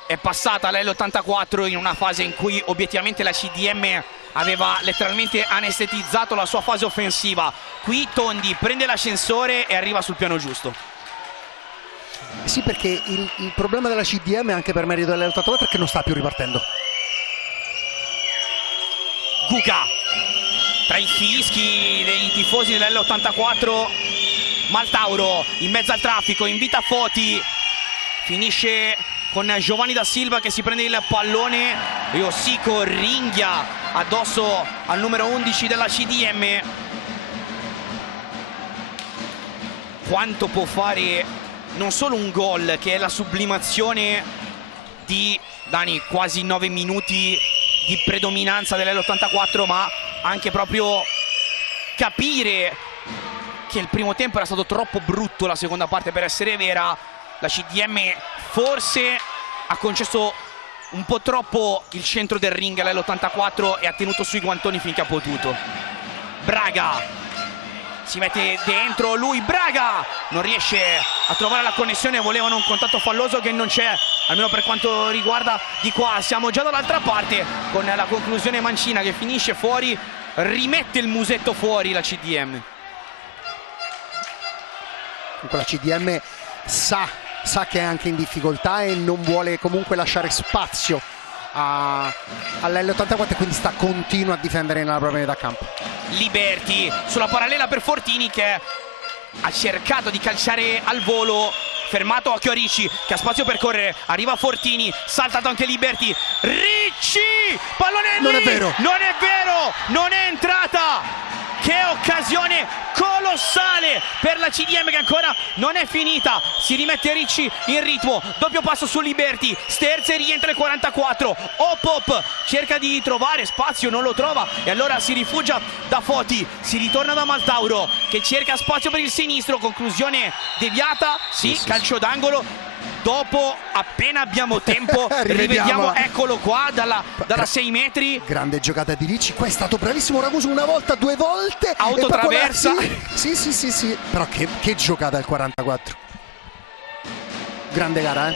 È passata l'L84 in una fase in cui obiettivamente la CDM aveva letteralmente anestetizzato la sua fase offensiva. Qui Tondi prende l'ascensore e arriva sul piano giusto. Sì, perché il problema della CDM anche per merito dell'L84 è che non sta più ripartendo. Guga, tra i fischi dei tifosi dell'L84, Maltauro in mezzo al traffico, invita Foti, finisce con Giovanni da Silva che si prende il pallone e Ossico ringhia addosso al numero 11 della CDM. Quanto può fare non solo un gol, che è la sublimazione di Dani, quasi 9 minuti di predominanza dell'L84, ma anche proprio capire che il primo tempo era stato troppo brutto, la seconda parte per essere vera. La CDM forse ha concesso un po' troppo il centro del ring all'L84 e ha tenuto sui guantoni finché ha potuto. Braga si mette dentro lui, Braga non riesce a trovare la connessione, volevano un contatto falloso che non c'è, almeno per quanto riguarda di qua. Siamo già dall'altra parte con la conclusione mancina che finisce fuori, rimette il musetto fuori la CDM. La CDM sa che è anche in difficoltà e non vuole comunque lasciare spazio all'L84 e quindi continua a difendere nella propria metà campo. Liberti sulla parallela per Fortini che ha cercato di calciare al volo, fermato Occhio a Ricci che ha spazio per correre, arriva Fortini, saltato anche Liberti, Ricci, pallone lì, non è vero, non è entrata. Che occasione colossale per la CDM che ancora non è finita. Si rimette Ricci in ritmo, doppio passo su Liberti, sterza e rientra il 44. Opop cerca di trovare spazio, non lo trova e allora si rifugia da Foti, si ritorna da Maltauro che cerca spazio per il sinistro, conclusione deviata, sì, calcio d'angolo. Dopo, appena abbiamo tempo, rivediamo, eccolo qua dalla 6 metri. Grande giocata di Ricci, qua è stato bravissimo Ragusa una volta, 2 volte. Autotraversa. Sì, però che giocata il 44. Grande gara,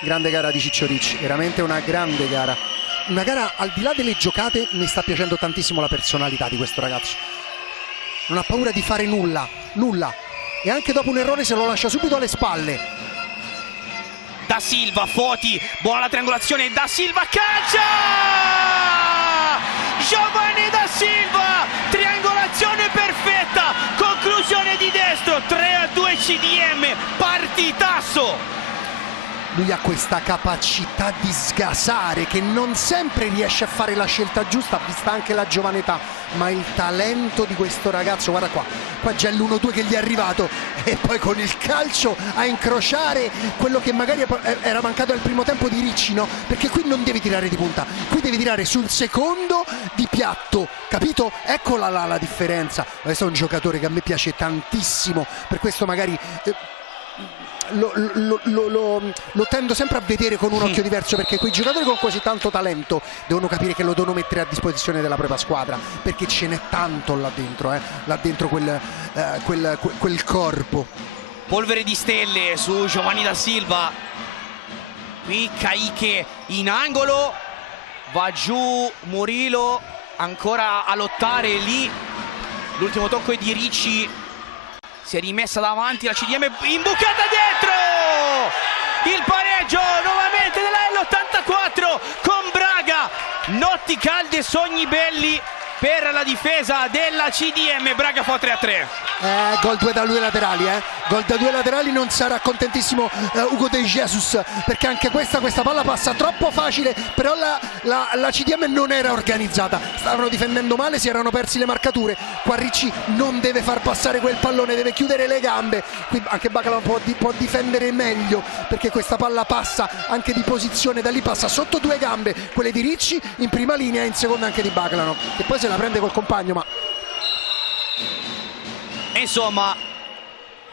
grande gara di Ciccio Ricci, veramente una grande gara. Una gara, al di là delle giocate, mi sta piacendo tantissimo la personalità di questo ragazzo. Non ha paura di fare nulla. E anche dopo un errore se lo lascia subito alle spalle. Da Silva, Foti, buona la triangolazione, Da Silva calcia! Giovanni Da Silva, triangolazione perfetta, conclusione di destro, 3-2 CDM, partitasso! Lui ha questa capacità di sgasare che non sempre riesce a fare la scelta giusta, vista anche la giovane età, ma il talento di questo ragazzo, guarda qua già l'1-2 che gli è arrivato e poi con il calcio a incrociare quello che magari era mancato nel primo tempo di Ricci, no? Perché qui non devi tirare di punta, qui devi tirare sul secondo di piatto, capito? Eccola la differenza. Questo è un giocatore che a me piace tantissimo, per questo magari lo tendo sempre a vedere con un occhio diverso, perché quei giocatori con così tanto talento devono capire che lo devono mettere a disposizione della propria squadra, perché ce n'è tanto là dentro quel corpo. Polvere di stelle su Giovanni Da Silva, qui Caiche in angolo, va giù Murillo ancora a lottare lì, l'ultimo tocco è di Ricci. Si è rimessa davanti la CDM, imbucata dietro! Il pareggio nuovamente della L84 con Braga. Notti calde, sogni belli per la difesa della CDM. Braga fa 3-3. Gol da due laterali, gol da 2 laterali. Non sarà contentissimo Hugo De Jesus, perché anche questa palla passa troppo facile, però la CDM non era organizzata, stavano difendendo male, si erano persi le marcature. Qua Ricci non deve far passare quel pallone, deve chiudere le gambe. Qui anche Bacalao può difendere meglio, perché questa palla passa anche di posizione, da lì passa sotto 2 gambe, quelle di Ricci in prima linea e in seconda anche di Bacalao, che poi se la prende col compagno, ma insomma,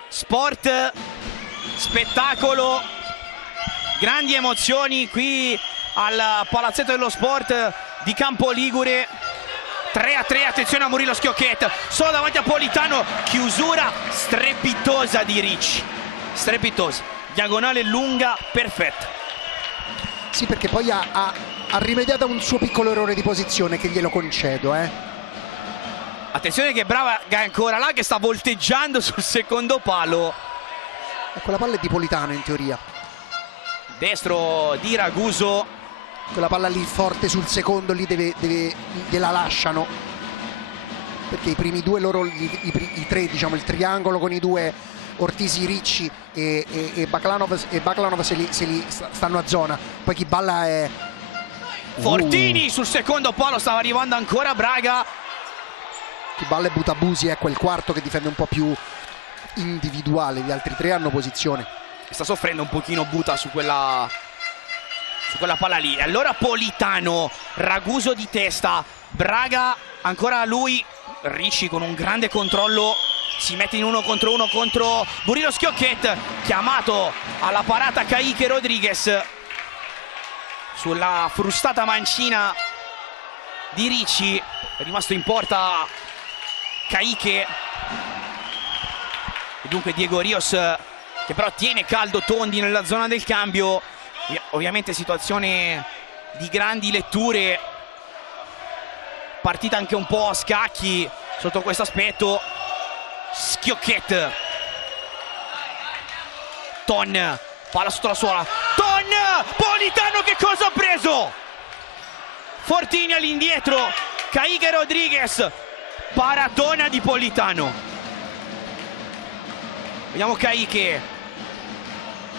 sport, spettacolo, grandi emozioni qui al Palazzetto dello Sport di Campo Ligure. 3-3, attenzione a Murilo Schiocchet, solo davanti a Politano, chiusura strepitosa di Ricci, strepitosa, diagonale lunga, perfetta. Sì, perché poi ha rimediato a un suo piccolo errore di posizione che glielo concedo, Attenzione che Braga è ancora là, che sta volteggiando sul secondo palo. Quella palla è di Politano in teoria. Destro di Raguso. Quella palla lì forte sul secondo, lì gliela lasciano. Perché i primi due loro, i tre, diciamo, il triangolo con i due, Ortisi, Ricci e Baklanov se li stanno a zona. Poi chi balla è Fortini sul secondo palo, stava arrivando ancora Braga. Chi balla è Butabusi, ecco il quarto che difende un po' più individuale, gli altri tre hanno posizione. Sta soffrendo un pochino Buta su quella palla lì. E allora Politano, Raguso di testa, Braga ancora lui, Ricci con un grande controllo si mette in 1 contro 1 contro Murilo Schiocchet, chiamato alla parata Kaique Rodriguez sulla frustata mancina di Ricci. È rimasto in porta Kaique e dunque Diego Rios che però tiene caldo Tondi nella zona del cambio. Ovviamente situazione di grandi letture, partita anche un po' a scacchi sotto questo aspetto. Schiocchet, Ton, palla sotto la suola, Ton, Politano che cosa ha preso? Fortini all'indietro, Kaique Rodriguez, paratona di Politano. Vediamo Kaique,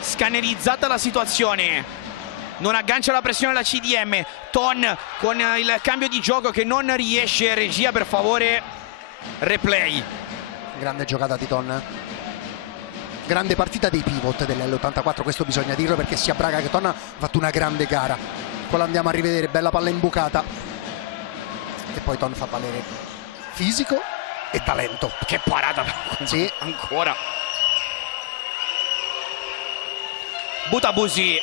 scannerizzata la situazione, non aggancia la pressione alla CDM. Ton con il cambio di gioco che non riesce, regia per favore, replay. Grande giocata di Ton, grande partita dei pivot dell'L84, questo bisogna dirlo, perché sia Braga che Ton ha fatto una grande gara. Poi la andiamo a rivedere, bella palla imbucata e poi Ton fa valere fisico e talento. Che parata, sì, ancora. Butabusi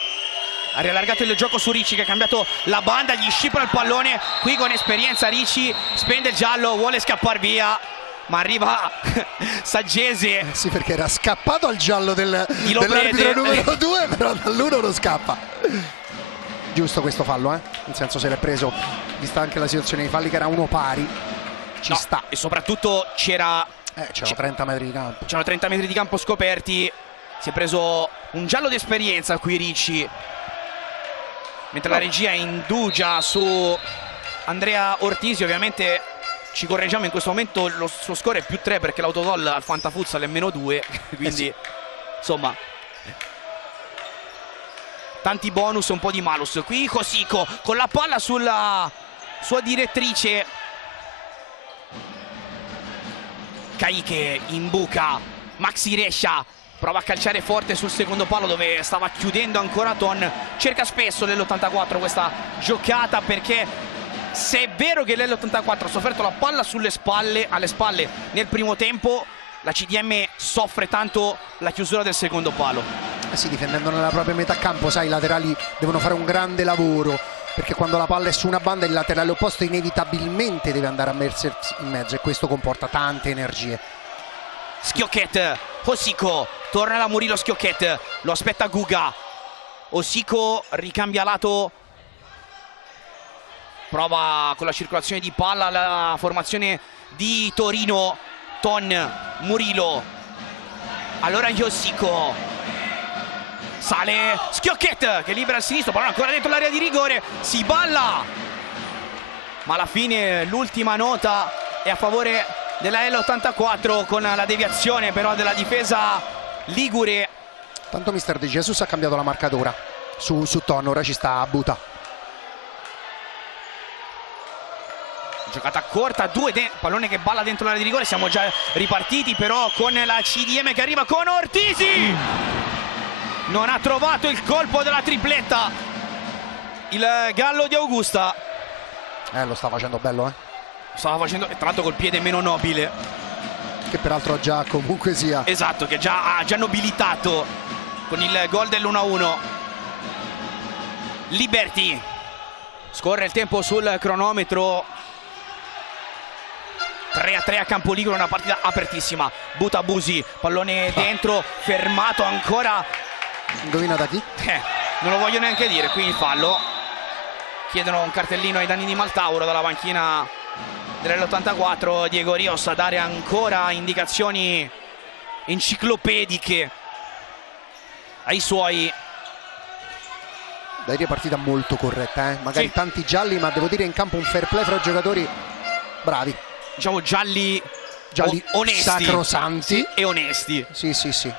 ha riallargato il gioco su Ricci che ha cambiato la banda, gli scipola il pallone, qui con esperienza Ricci spende il giallo, vuole scappare via, ma arriva Saggese. Sì, perché era scappato al giallo dell'arbitro numero 2, però dall'uno non scappa. Giusto questo fallo, nel senso se l'è preso, vista anche la situazione di falli che era uno pari, ci sta. E soprattutto c'erano 30 metri di campo. C'erano 30 metri di campo scoperti, si è preso un giallo di esperienza qui Ricci, mentre la regia indugia su Andrea Ortisi. Ovviamente ci correggiamo, in questo momento lo suo score è +3 perché l'autogol al Fantafutsal è -2, quindi sì. Insomma tanti bonus e un po' di malus. Qui Cosico con la palla sulla sua direttrice, Kaique imbuca, Maxi Rescia prova a calciare forte sul secondo palo dove stava chiudendo ancora Ton. Cerca spesso l'L84 questa giocata, perché se è vero che l'L84 ha sofferto la palla alle spalle nel primo tempo, la CDM soffre tanto la chiusura del secondo palo. Sì, difendendo nella propria metà campo, sai, i laterali devono fare un grande lavoro, perché quando la palla è su una banda il laterale opposto inevitabilmente deve andare a mettersi in mezzo e questo comporta tante energie. Schiocchet, Osico, torna da Murilo Schiocchet, lo aspetta Guga, Osico ricambia lato, prova con la circolazione di palla la formazione di Torino. Ton, Murilo, allora Osico, sale Schiocchet che libera il sinistro, palla ancora dentro l'area di rigore, si balla, ma alla fine l'ultima nota è a favore della L84 con la deviazione però della difesa ligure. Tanto Mister De Jesus ha cambiato la marcatura su Ton, ora ci sta a Buta. Giocata corta, pallone che balla dentro l'area di rigore, siamo già ripartiti però con la CDM che arriva con Ortisi. Non ha trovato il colpo della tripletta il Gallo di Augusta. Lo sta facendo bello, Stava facendo, tra l'altro col piede meno nobile, che peraltro già comunque sia. Esatto, che ha già nobilitato con il gol dell'1-1. Liberty, scorre il tempo sul cronometro. 3-3 a campo libero, una partita apertissima. Butta Busi, pallone dentro, fermato ancora. Indovina da chi? Non lo voglio neanche dire, qui il fallo. Chiedono un cartellino ai danni di Maltauro dalla panchina dell'84. Diego Rios a dare ancora indicazioni enciclopediche ai suoi. Dai, partita molto corretta, magari sì, tanti gialli, ma devo dire in campo un fair play fra i giocatori bravi. Diciamo gialli onesti, sacrosanti, sì, e onesti. Sì, sì, sì.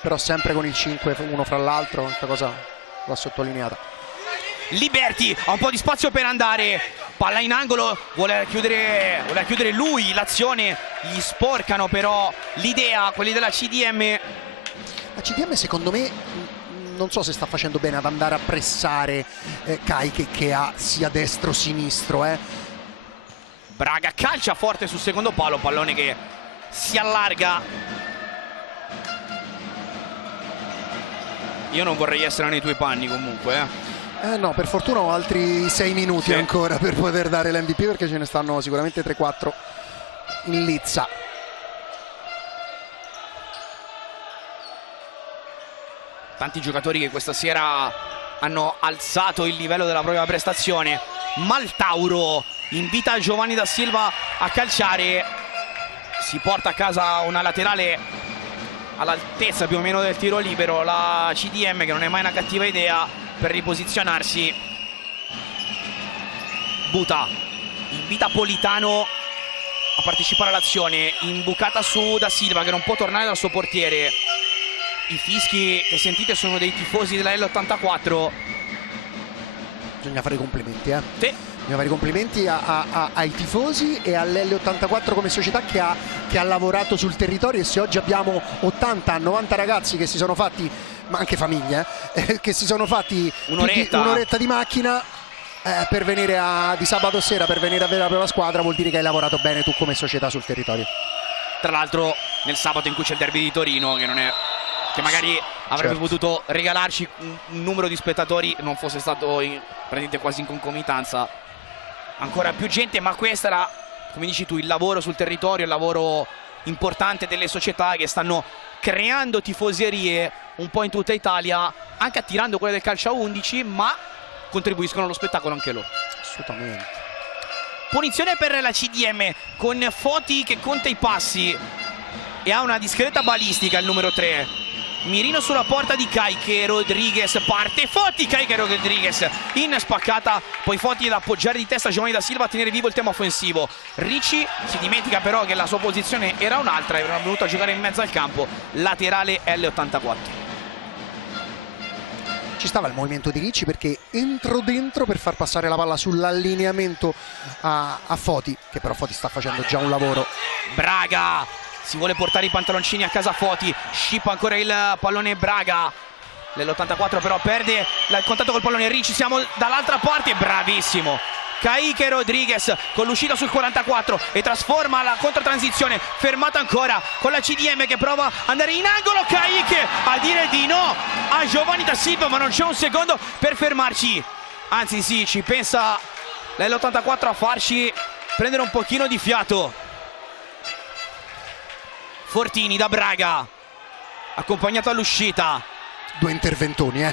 Però sempre con il 5 uno fra l'altro, questa cosa va sottolineata. Liberti ha un po' di spazio per andare, palla in angolo, vuole chiudere lui l'azione, gli sporcano però l'idea quelli della CDM. La CDM secondo me non so se sta facendo bene ad andare a pressare Kai che ha sia destro sinistro. Braga calcia forte sul secondo palo, pallone che si allarga. Io non vorrei essere nei tuoi panni comunque. No, per fortuna ho altri 6 minuti ancora per poter dare l'MVP, perché ce ne stanno sicuramente 3-4 in lizza. Tanti giocatori che questa sera hanno alzato il livello della propria prestazione. Maltauro invita Giovanni da Silva a calciare, si porta a casa una laterale all'altezza più o meno del tiro libero. La CDM, che non è mai una cattiva idea per riposizionarsi. Buta invita Politano a partecipare all'azione, imbucata su da Silva che non può tornare dal suo portiere. I fischi che sentite sono dei tifosi della L84. Bisogna fare i complimenti, Sì. Bisogna fare i complimenti ai tifosi e all'L84 come società che ha lavorato sul territorio. E se oggi abbiamo 80-90 ragazzi che si sono fatti, ma anche famiglie, che si sono fatti un'oretta di macchina per venire di sabato sera per venire a vedere la propria squadra, vuol dire che hai lavorato bene tu come società sul territorio. Tra l'altro nel sabato in cui c'è il derby di Torino, che magari avrebbe potuto regalarci un numero di spettatori, non fosse stato praticamente quasi in concomitanza, ancora più gente. Ma questo era, come dici tu, il lavoro sul territorio, il lavoro importante delle società che stanno creando tifoserie un po' in tutta Italia, anche attirando quelle del calcio a 11, ma contribuiscono allo spettacolo anche loro. Assolutamente. Punizione per la CDM con Foti che conta i passi e ha una discreta balistica il numero 3. Mirino sulla porta di Caiche Rodriguez, parte Foti, Caiche Rodriguez in spaccata, poi Foti da appoggiare di testa Giovanni da Silva a tenere vivo il tema offensivo. Ricci si dimentica però che la sua posizione era un'altra, era venuto a giocare in mezzo al campo, laterale L84. Ci stava il movimento di Ricci perché entrò dentro per far passare la palla sull'allineamento a Foti, che però Foti sta facendo già un lavoro. Braga si vuole portare i pantaloncini a casa Foti, scippa ancora il pallone Braga. L'84 però perde il contatto col pallone. Ricci, siamo dall'altra parte, bravissimo Caiche Rodriguez con l'uscita sul 44 e trasforma la controtransizione, fermata ancora con la CDM che prova ad andare in angolo. Caiche a dire di no a Giovanni da Silva, ma non c'è un secondo per fermarci, anzi sì, ci pensa l'84 a farci prendere un pochino di fiato. Fortini da Braga, accompagnato all'uscita. Due interventoni,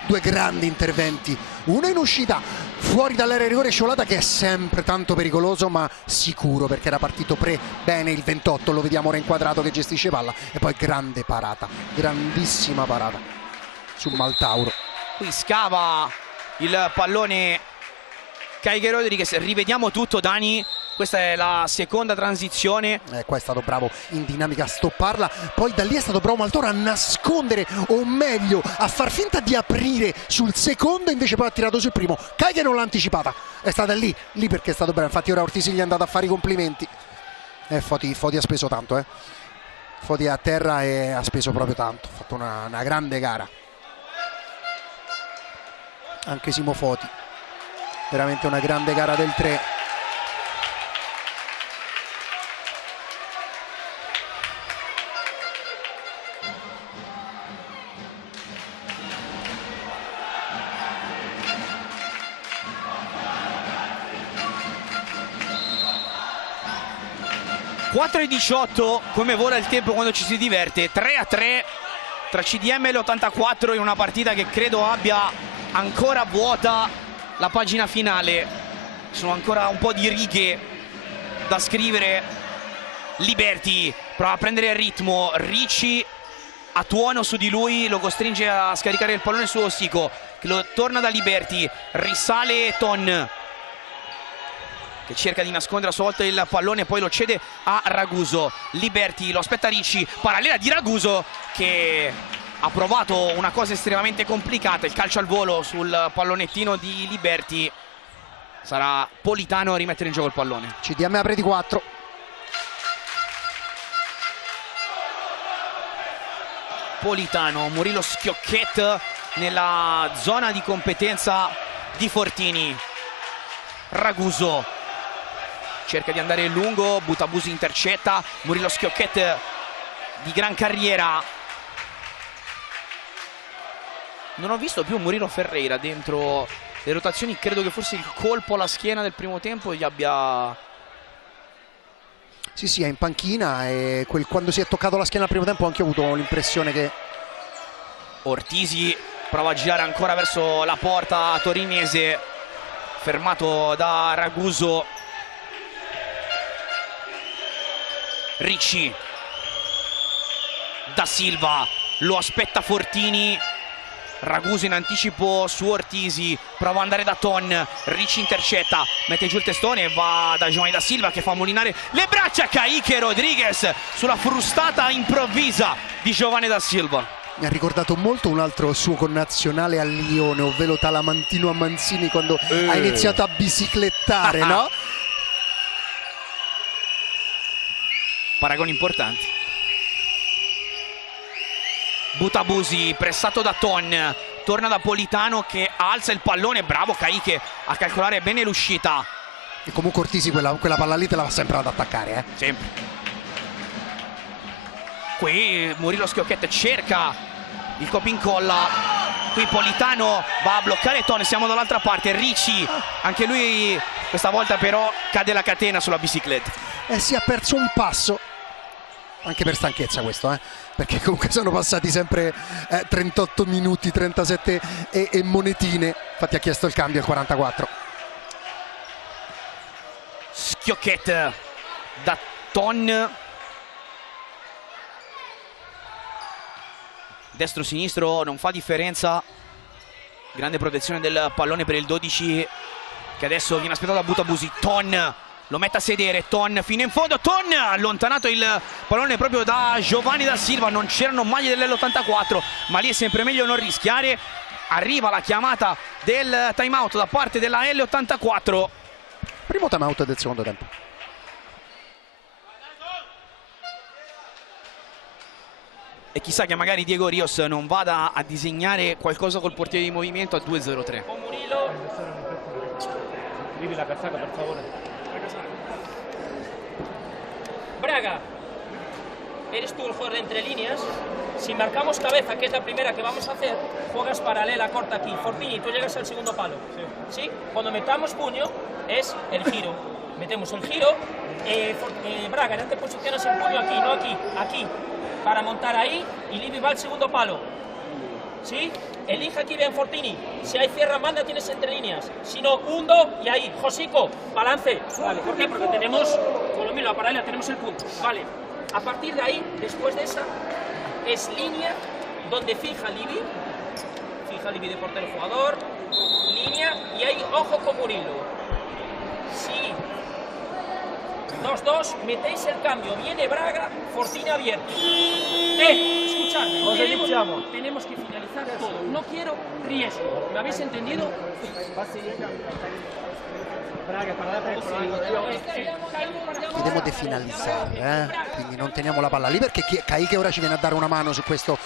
due grandi interventi. Uno in uscita fuori dall'area di rigore, Sciolata, che è sempre tanto pericoloso ma sicuro perché era partito bene il 28, lo vediamo ora inquadrato che gestisce palla. E poi grande parata, grandissima parata su Maltauro. Qui scava il pallone Caiche Rodriguez, rivediamo tutto Dani. Questa è la seconda transizione. Qua è stato bravo in dinamica a stopparla. Poi da lì è stato bravo Maltauro a nascondere, o meglio a far finta di aprire sul secondo, invece poi ha tirato sul primo. Caiche non l'ha anticipata, è stata lì perché è stato bravo. Infatti ora Ortisi gli è andato a fare i complimenti. Foti ha speso tanto, Foti è a terra e ha speso proprio tanto. Ha fatto una grande gara anche Simo Foti, veramente una grande gara del 3. 4:18, come vola il tempo quando ci si diverte. 3-3 tra CDM e l'84 in una partita che credo abbia ancora vuota la pagina finale. Ci sono ancora un po' di righe da scrivere. Liberty prova a prendere il ritmo, Ricci a tuono su di lui, lo costringe a scaricare il pallone su Osico, che lo torna da Liberty, risale Ton, che cerca di nascondere a sua volta il pallone, poi lo cede a Raguso. Liberty lo aspetta Ricci, parallela di Raguso che ha provato una cosa estremamente complicata, il calcio al volo sul pallonettino di Liberty. Sarà Politano a rimettere in gioco il pallone. CDM apre di 4. Politano, Murillo Schiocchet nella zona di competenza di Fortini. Raguso cerca di andare lungo, Butabusi intercetta, Murillo Schiocchet di gran carriera. Non ho visto più Murilo Ferreira dentro le rotazioni, credo che forse il colpo alla schiena del primo tempo gli abbia... Sì, è in panchina e quando si è toccato la schiena al primo tempo anche ho avuto l'impressione che... Ortisi prova a girare ancora verso la porta torinese, fermato da Raguso. Ricci, Da Silva, lo aspetta Fortini. Raguso in anticipo su Ortisi, prova ad andare da Ton, Ricci intercetta, mette giù il testone e va da Giovanni Da Silva che fa molinare le braccia. Kaique Rodriguez sulla frustata improvvisa di Giovanni Da Silva. Mi ha ricordato molto un altro suo connazionale al Lione, ovvero Talamantino Manzini, quando ha iniziato a biciclettare, no? Paragoni importanti. Butabusi pressato da Ton, torna da Politano che alza il pallone, bravo Kaique a calcolare bene l'uscita. E comunque Ortisi quella palla lì te la va sempre ad attaccare, Sempre. Qui Murillo Schiocchet cerca il copia incolla, qui Politano va a bloccare Ton, siamo dall'altra parte, Ricci, anche lui questa volta però cade la catena sulla bicicletta. Si è perso un passo, anche per stanchezza questo, perché comunque sono passati sempre 38 minuti, 37 e monetine. Infatti ha chiesto il cambio al 44. Schiocchet da Ton, destro-sinistro non fa differenza, grande protezione del pallone per il 12 che adesso viene aspettato da Butabusi. Ton lo mette a sedere, Ton fino in fondo, Ton allontanato il pallone proprio da Giovanni Da Silva. Non c'erano maglie dell'L84, ma lì è sempre meglio non rischiare. Arriva la chiamata del time out da parte della L84. Primo time out del secondo tempo. E chissà che magari Diego Rios non vada a disegnare qualcosa col portiere di movimento a 2-0-3. Murillo. Vivi la casaca, per favore. Braga, eres tú el jugador de entre líneas. Si marcamos cabeza, que es la primera que vamos a hacer, juegas paralela corta aquí. Fortini, tú llegas al segundo palo. ¿Sí? Cuando metamos puño, es el giro. Metemos el giro. Braga, no te posicionas el puño aquí, no aquí, aquí. Para montar ahí y Livi va al segundo palo. ¿Sí? Elige aquí bien Fortini. Si hay cierra banda tienes entre líneas. Si no, hundo y ahí. Josico, balance. Vale, ¿por qué? Porque tenemos, con lo mismo, la paralela tenemos el punto. Vale. A partir de ahí, después de esa, es línea donde fija Livi. Fija Livi de portero jugador. Línea y ahí ojo con Murillo. Sí. 2-2, metéis el cambio, viene Braga, Fortini abierto. Escuchadme, tenemos que finalizar todo, no quiero riesgo, ¿me habéis entendido? Chiediamo di finalizzare, quindi non teniamo la palla lì, perché Kaique ora ci viene a dare una mano su questo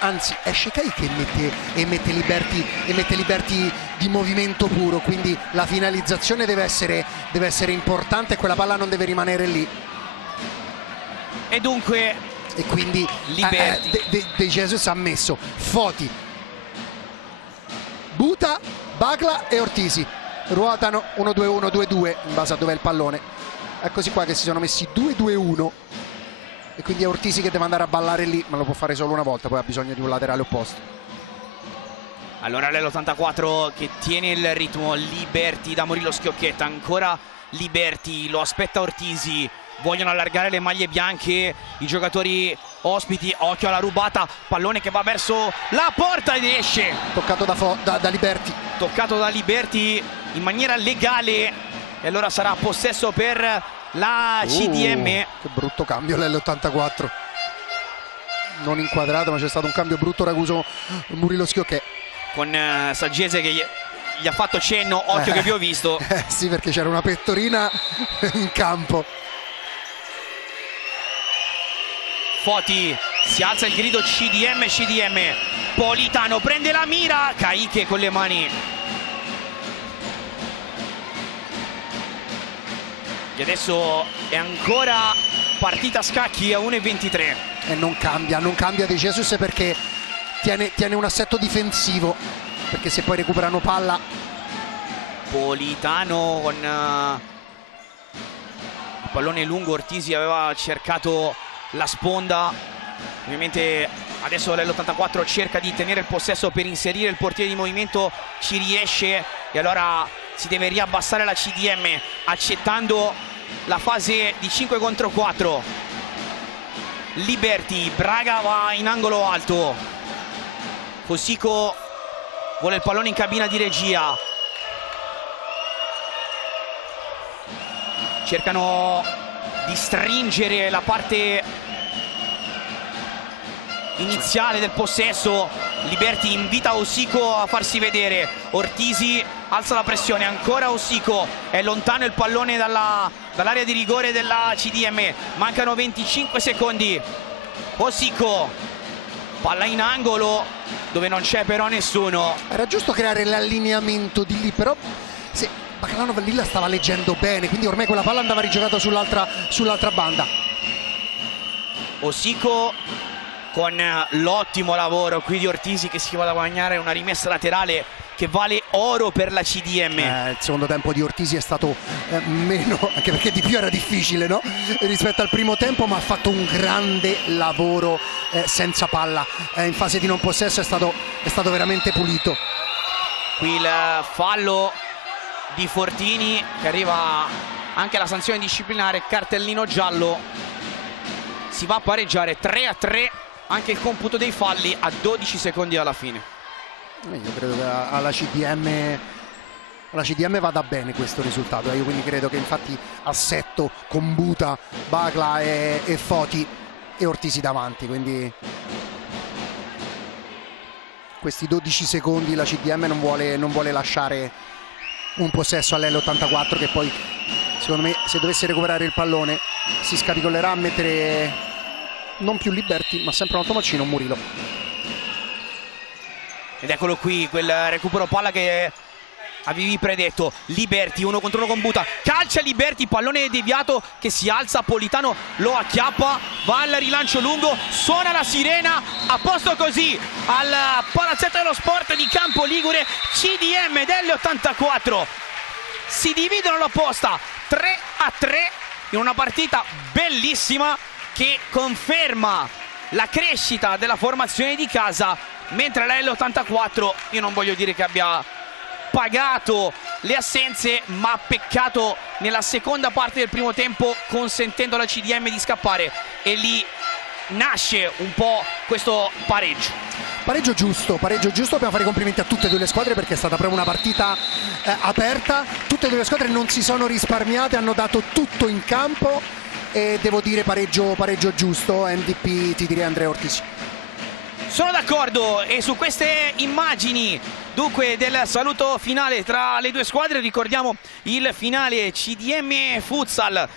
anzi esce Kaique e mette Liberty di movimento puro, quindi la finalizzazione deve essere importante e quella palla non deve rimanere lì. E dunque e quindi De Jesus ha messo Foti, Buta, Bagla e Ortisi ruotano 1-2-1, 2-2 in base a dove è il pallone. Eccoci qua che si sono messi 2-2-1 e quindi è Ortisi che deve andare a ballare lì, ma lo può fare solo una volta, poi ha bisogno di un laterale opposto. Allora l'84 che tiene il ritmo, Liberty da Murillo Schiocchetta, ancora Liberty, lo aspetta Ortisi, vogliono allargare le maglie bianche i giocatori ospiti, occhio alla rubata, pallone che va verso la porta ed esce. Toccato da Liberty. Toccato da Liberty in maniera legale e allora sarà possesso per la CDM. Che brutto cambio l'L84. Non inquadrato, ma c'è stato un cambio brutto Raguso Murillo Schiocchetta. Con Saggese che gli ha fatto cenno, occhio che vi ho visto. Sì, perché c'era una pettorina in campo. Foti, si alza il grido CDM, Politano prende la mira, Caiche con le mani. E adesso è ancora partita a scacchi a 1:23. E non cambia De Jesus perché tiene un assetto difensivo, perché se poi recuperano palla. Politano con il pallone lungo, Ortisi aveva cercato la sponda, ovviamente adesso l'L84 cerca di tenere il possesso per inserire il portiere di movimento, ci riesce e allora si deve riabbassare la CDM accettando la fase di 5 contro 4. Liberty, Braga va in angolo alto, Fosico vuole il pallone in cabina di regia, cercano di stringere la parte iniziale del possesso. Liberty invita Osico a farsi vedere, Ortisi alza la pressione, ancora Osico, è lontano il pallone dall'area di rigore della CDM, mancano 25 secondi. Osico, palla in angolo dove non c'è però nessuno. Era giusto creare l'allineamento di lì, però se Baclanov lì la stava leggendo bene, quindi ormai quella palla andava rigiocata sull'altra banda. Osico con l'ottimo lavoro qui di Ortisi che si va a guadagnare una rimessa laterale che vale oro per la CDM. Il secondo tempo di Ortisi è stato meno, anche perché di più era difficile, no? Rispetto al primo tempo, ma ha fatto un grande lavoro senza palla. In fase di non possesso è stato veramente pulito. Qui il fallo di Fortini che arriva anche la sanzione disciplinare, cartellino giallo. Si va a pareggiare 3-3 anche il computo dei falli a 12 secondi alla fine. Io credo che alla CDM vada bene questo risultato, io quindi credo che infatti assetto con Buta, Bagla e Foti e Ortisi davanti, quindi questi 12 secondi la CDM non vuole lasciare un possesso all'L84 che poi secondo me se dovesse recuperare il pallone si scaricolerà a mettere non più Liberty ma sempre un automacino, Murillo. Ed eccolo qui quel recupero palla che avevi predetto. Liberty 1 contro 1 con Buta, calcia Liberty, pallone deviato che si alza, Politano lo acchiappa, va al rilancio lungo, suona la sirena, a posto così al palazzetto dello sport di Campo Ligure. CDM dell'84 si dividono la posta 3-3 in una partita bellissima che conferma la crescita della formazione di casa, mentre la L84 io non voglio dire che abbia pagato le assenze, ma ha peccato nella seconda parte del primo tempo consentendo alla CDM di scappare e lì nasce un po' questo pareggio. Pareggio giusto, dobbiamo fare i complimenti a tutte e due le squadre perché è stata proprio una partita aperta, tutte e due le squadre non si sono risparmiate, hanno dato tutto in campo e devo dire pareggio giusto, MVP ti direi Andrea Ortisi. Sono d'accordo e su queste immagini dunque del saluto finale tra le due squadre ricordiamo il finale CDM Futsal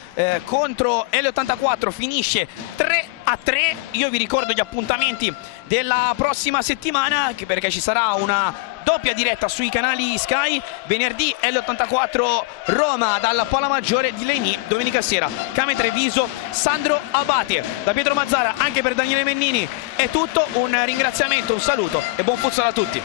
contro L84 finisce 3-3. Io vi ricordo gli appuntamenti della prossima settimana perché ci sarà una doppia diretta sui canali Sky. Venerdì L84 Roma dalla Pala Maggiore di Leni, domenica sera Came Treviso Sandro Abate. Da Pietro Mazzara anche per Daniele Mennini è tutto, un ringraziamento, un saluto e buon futsal a tutti.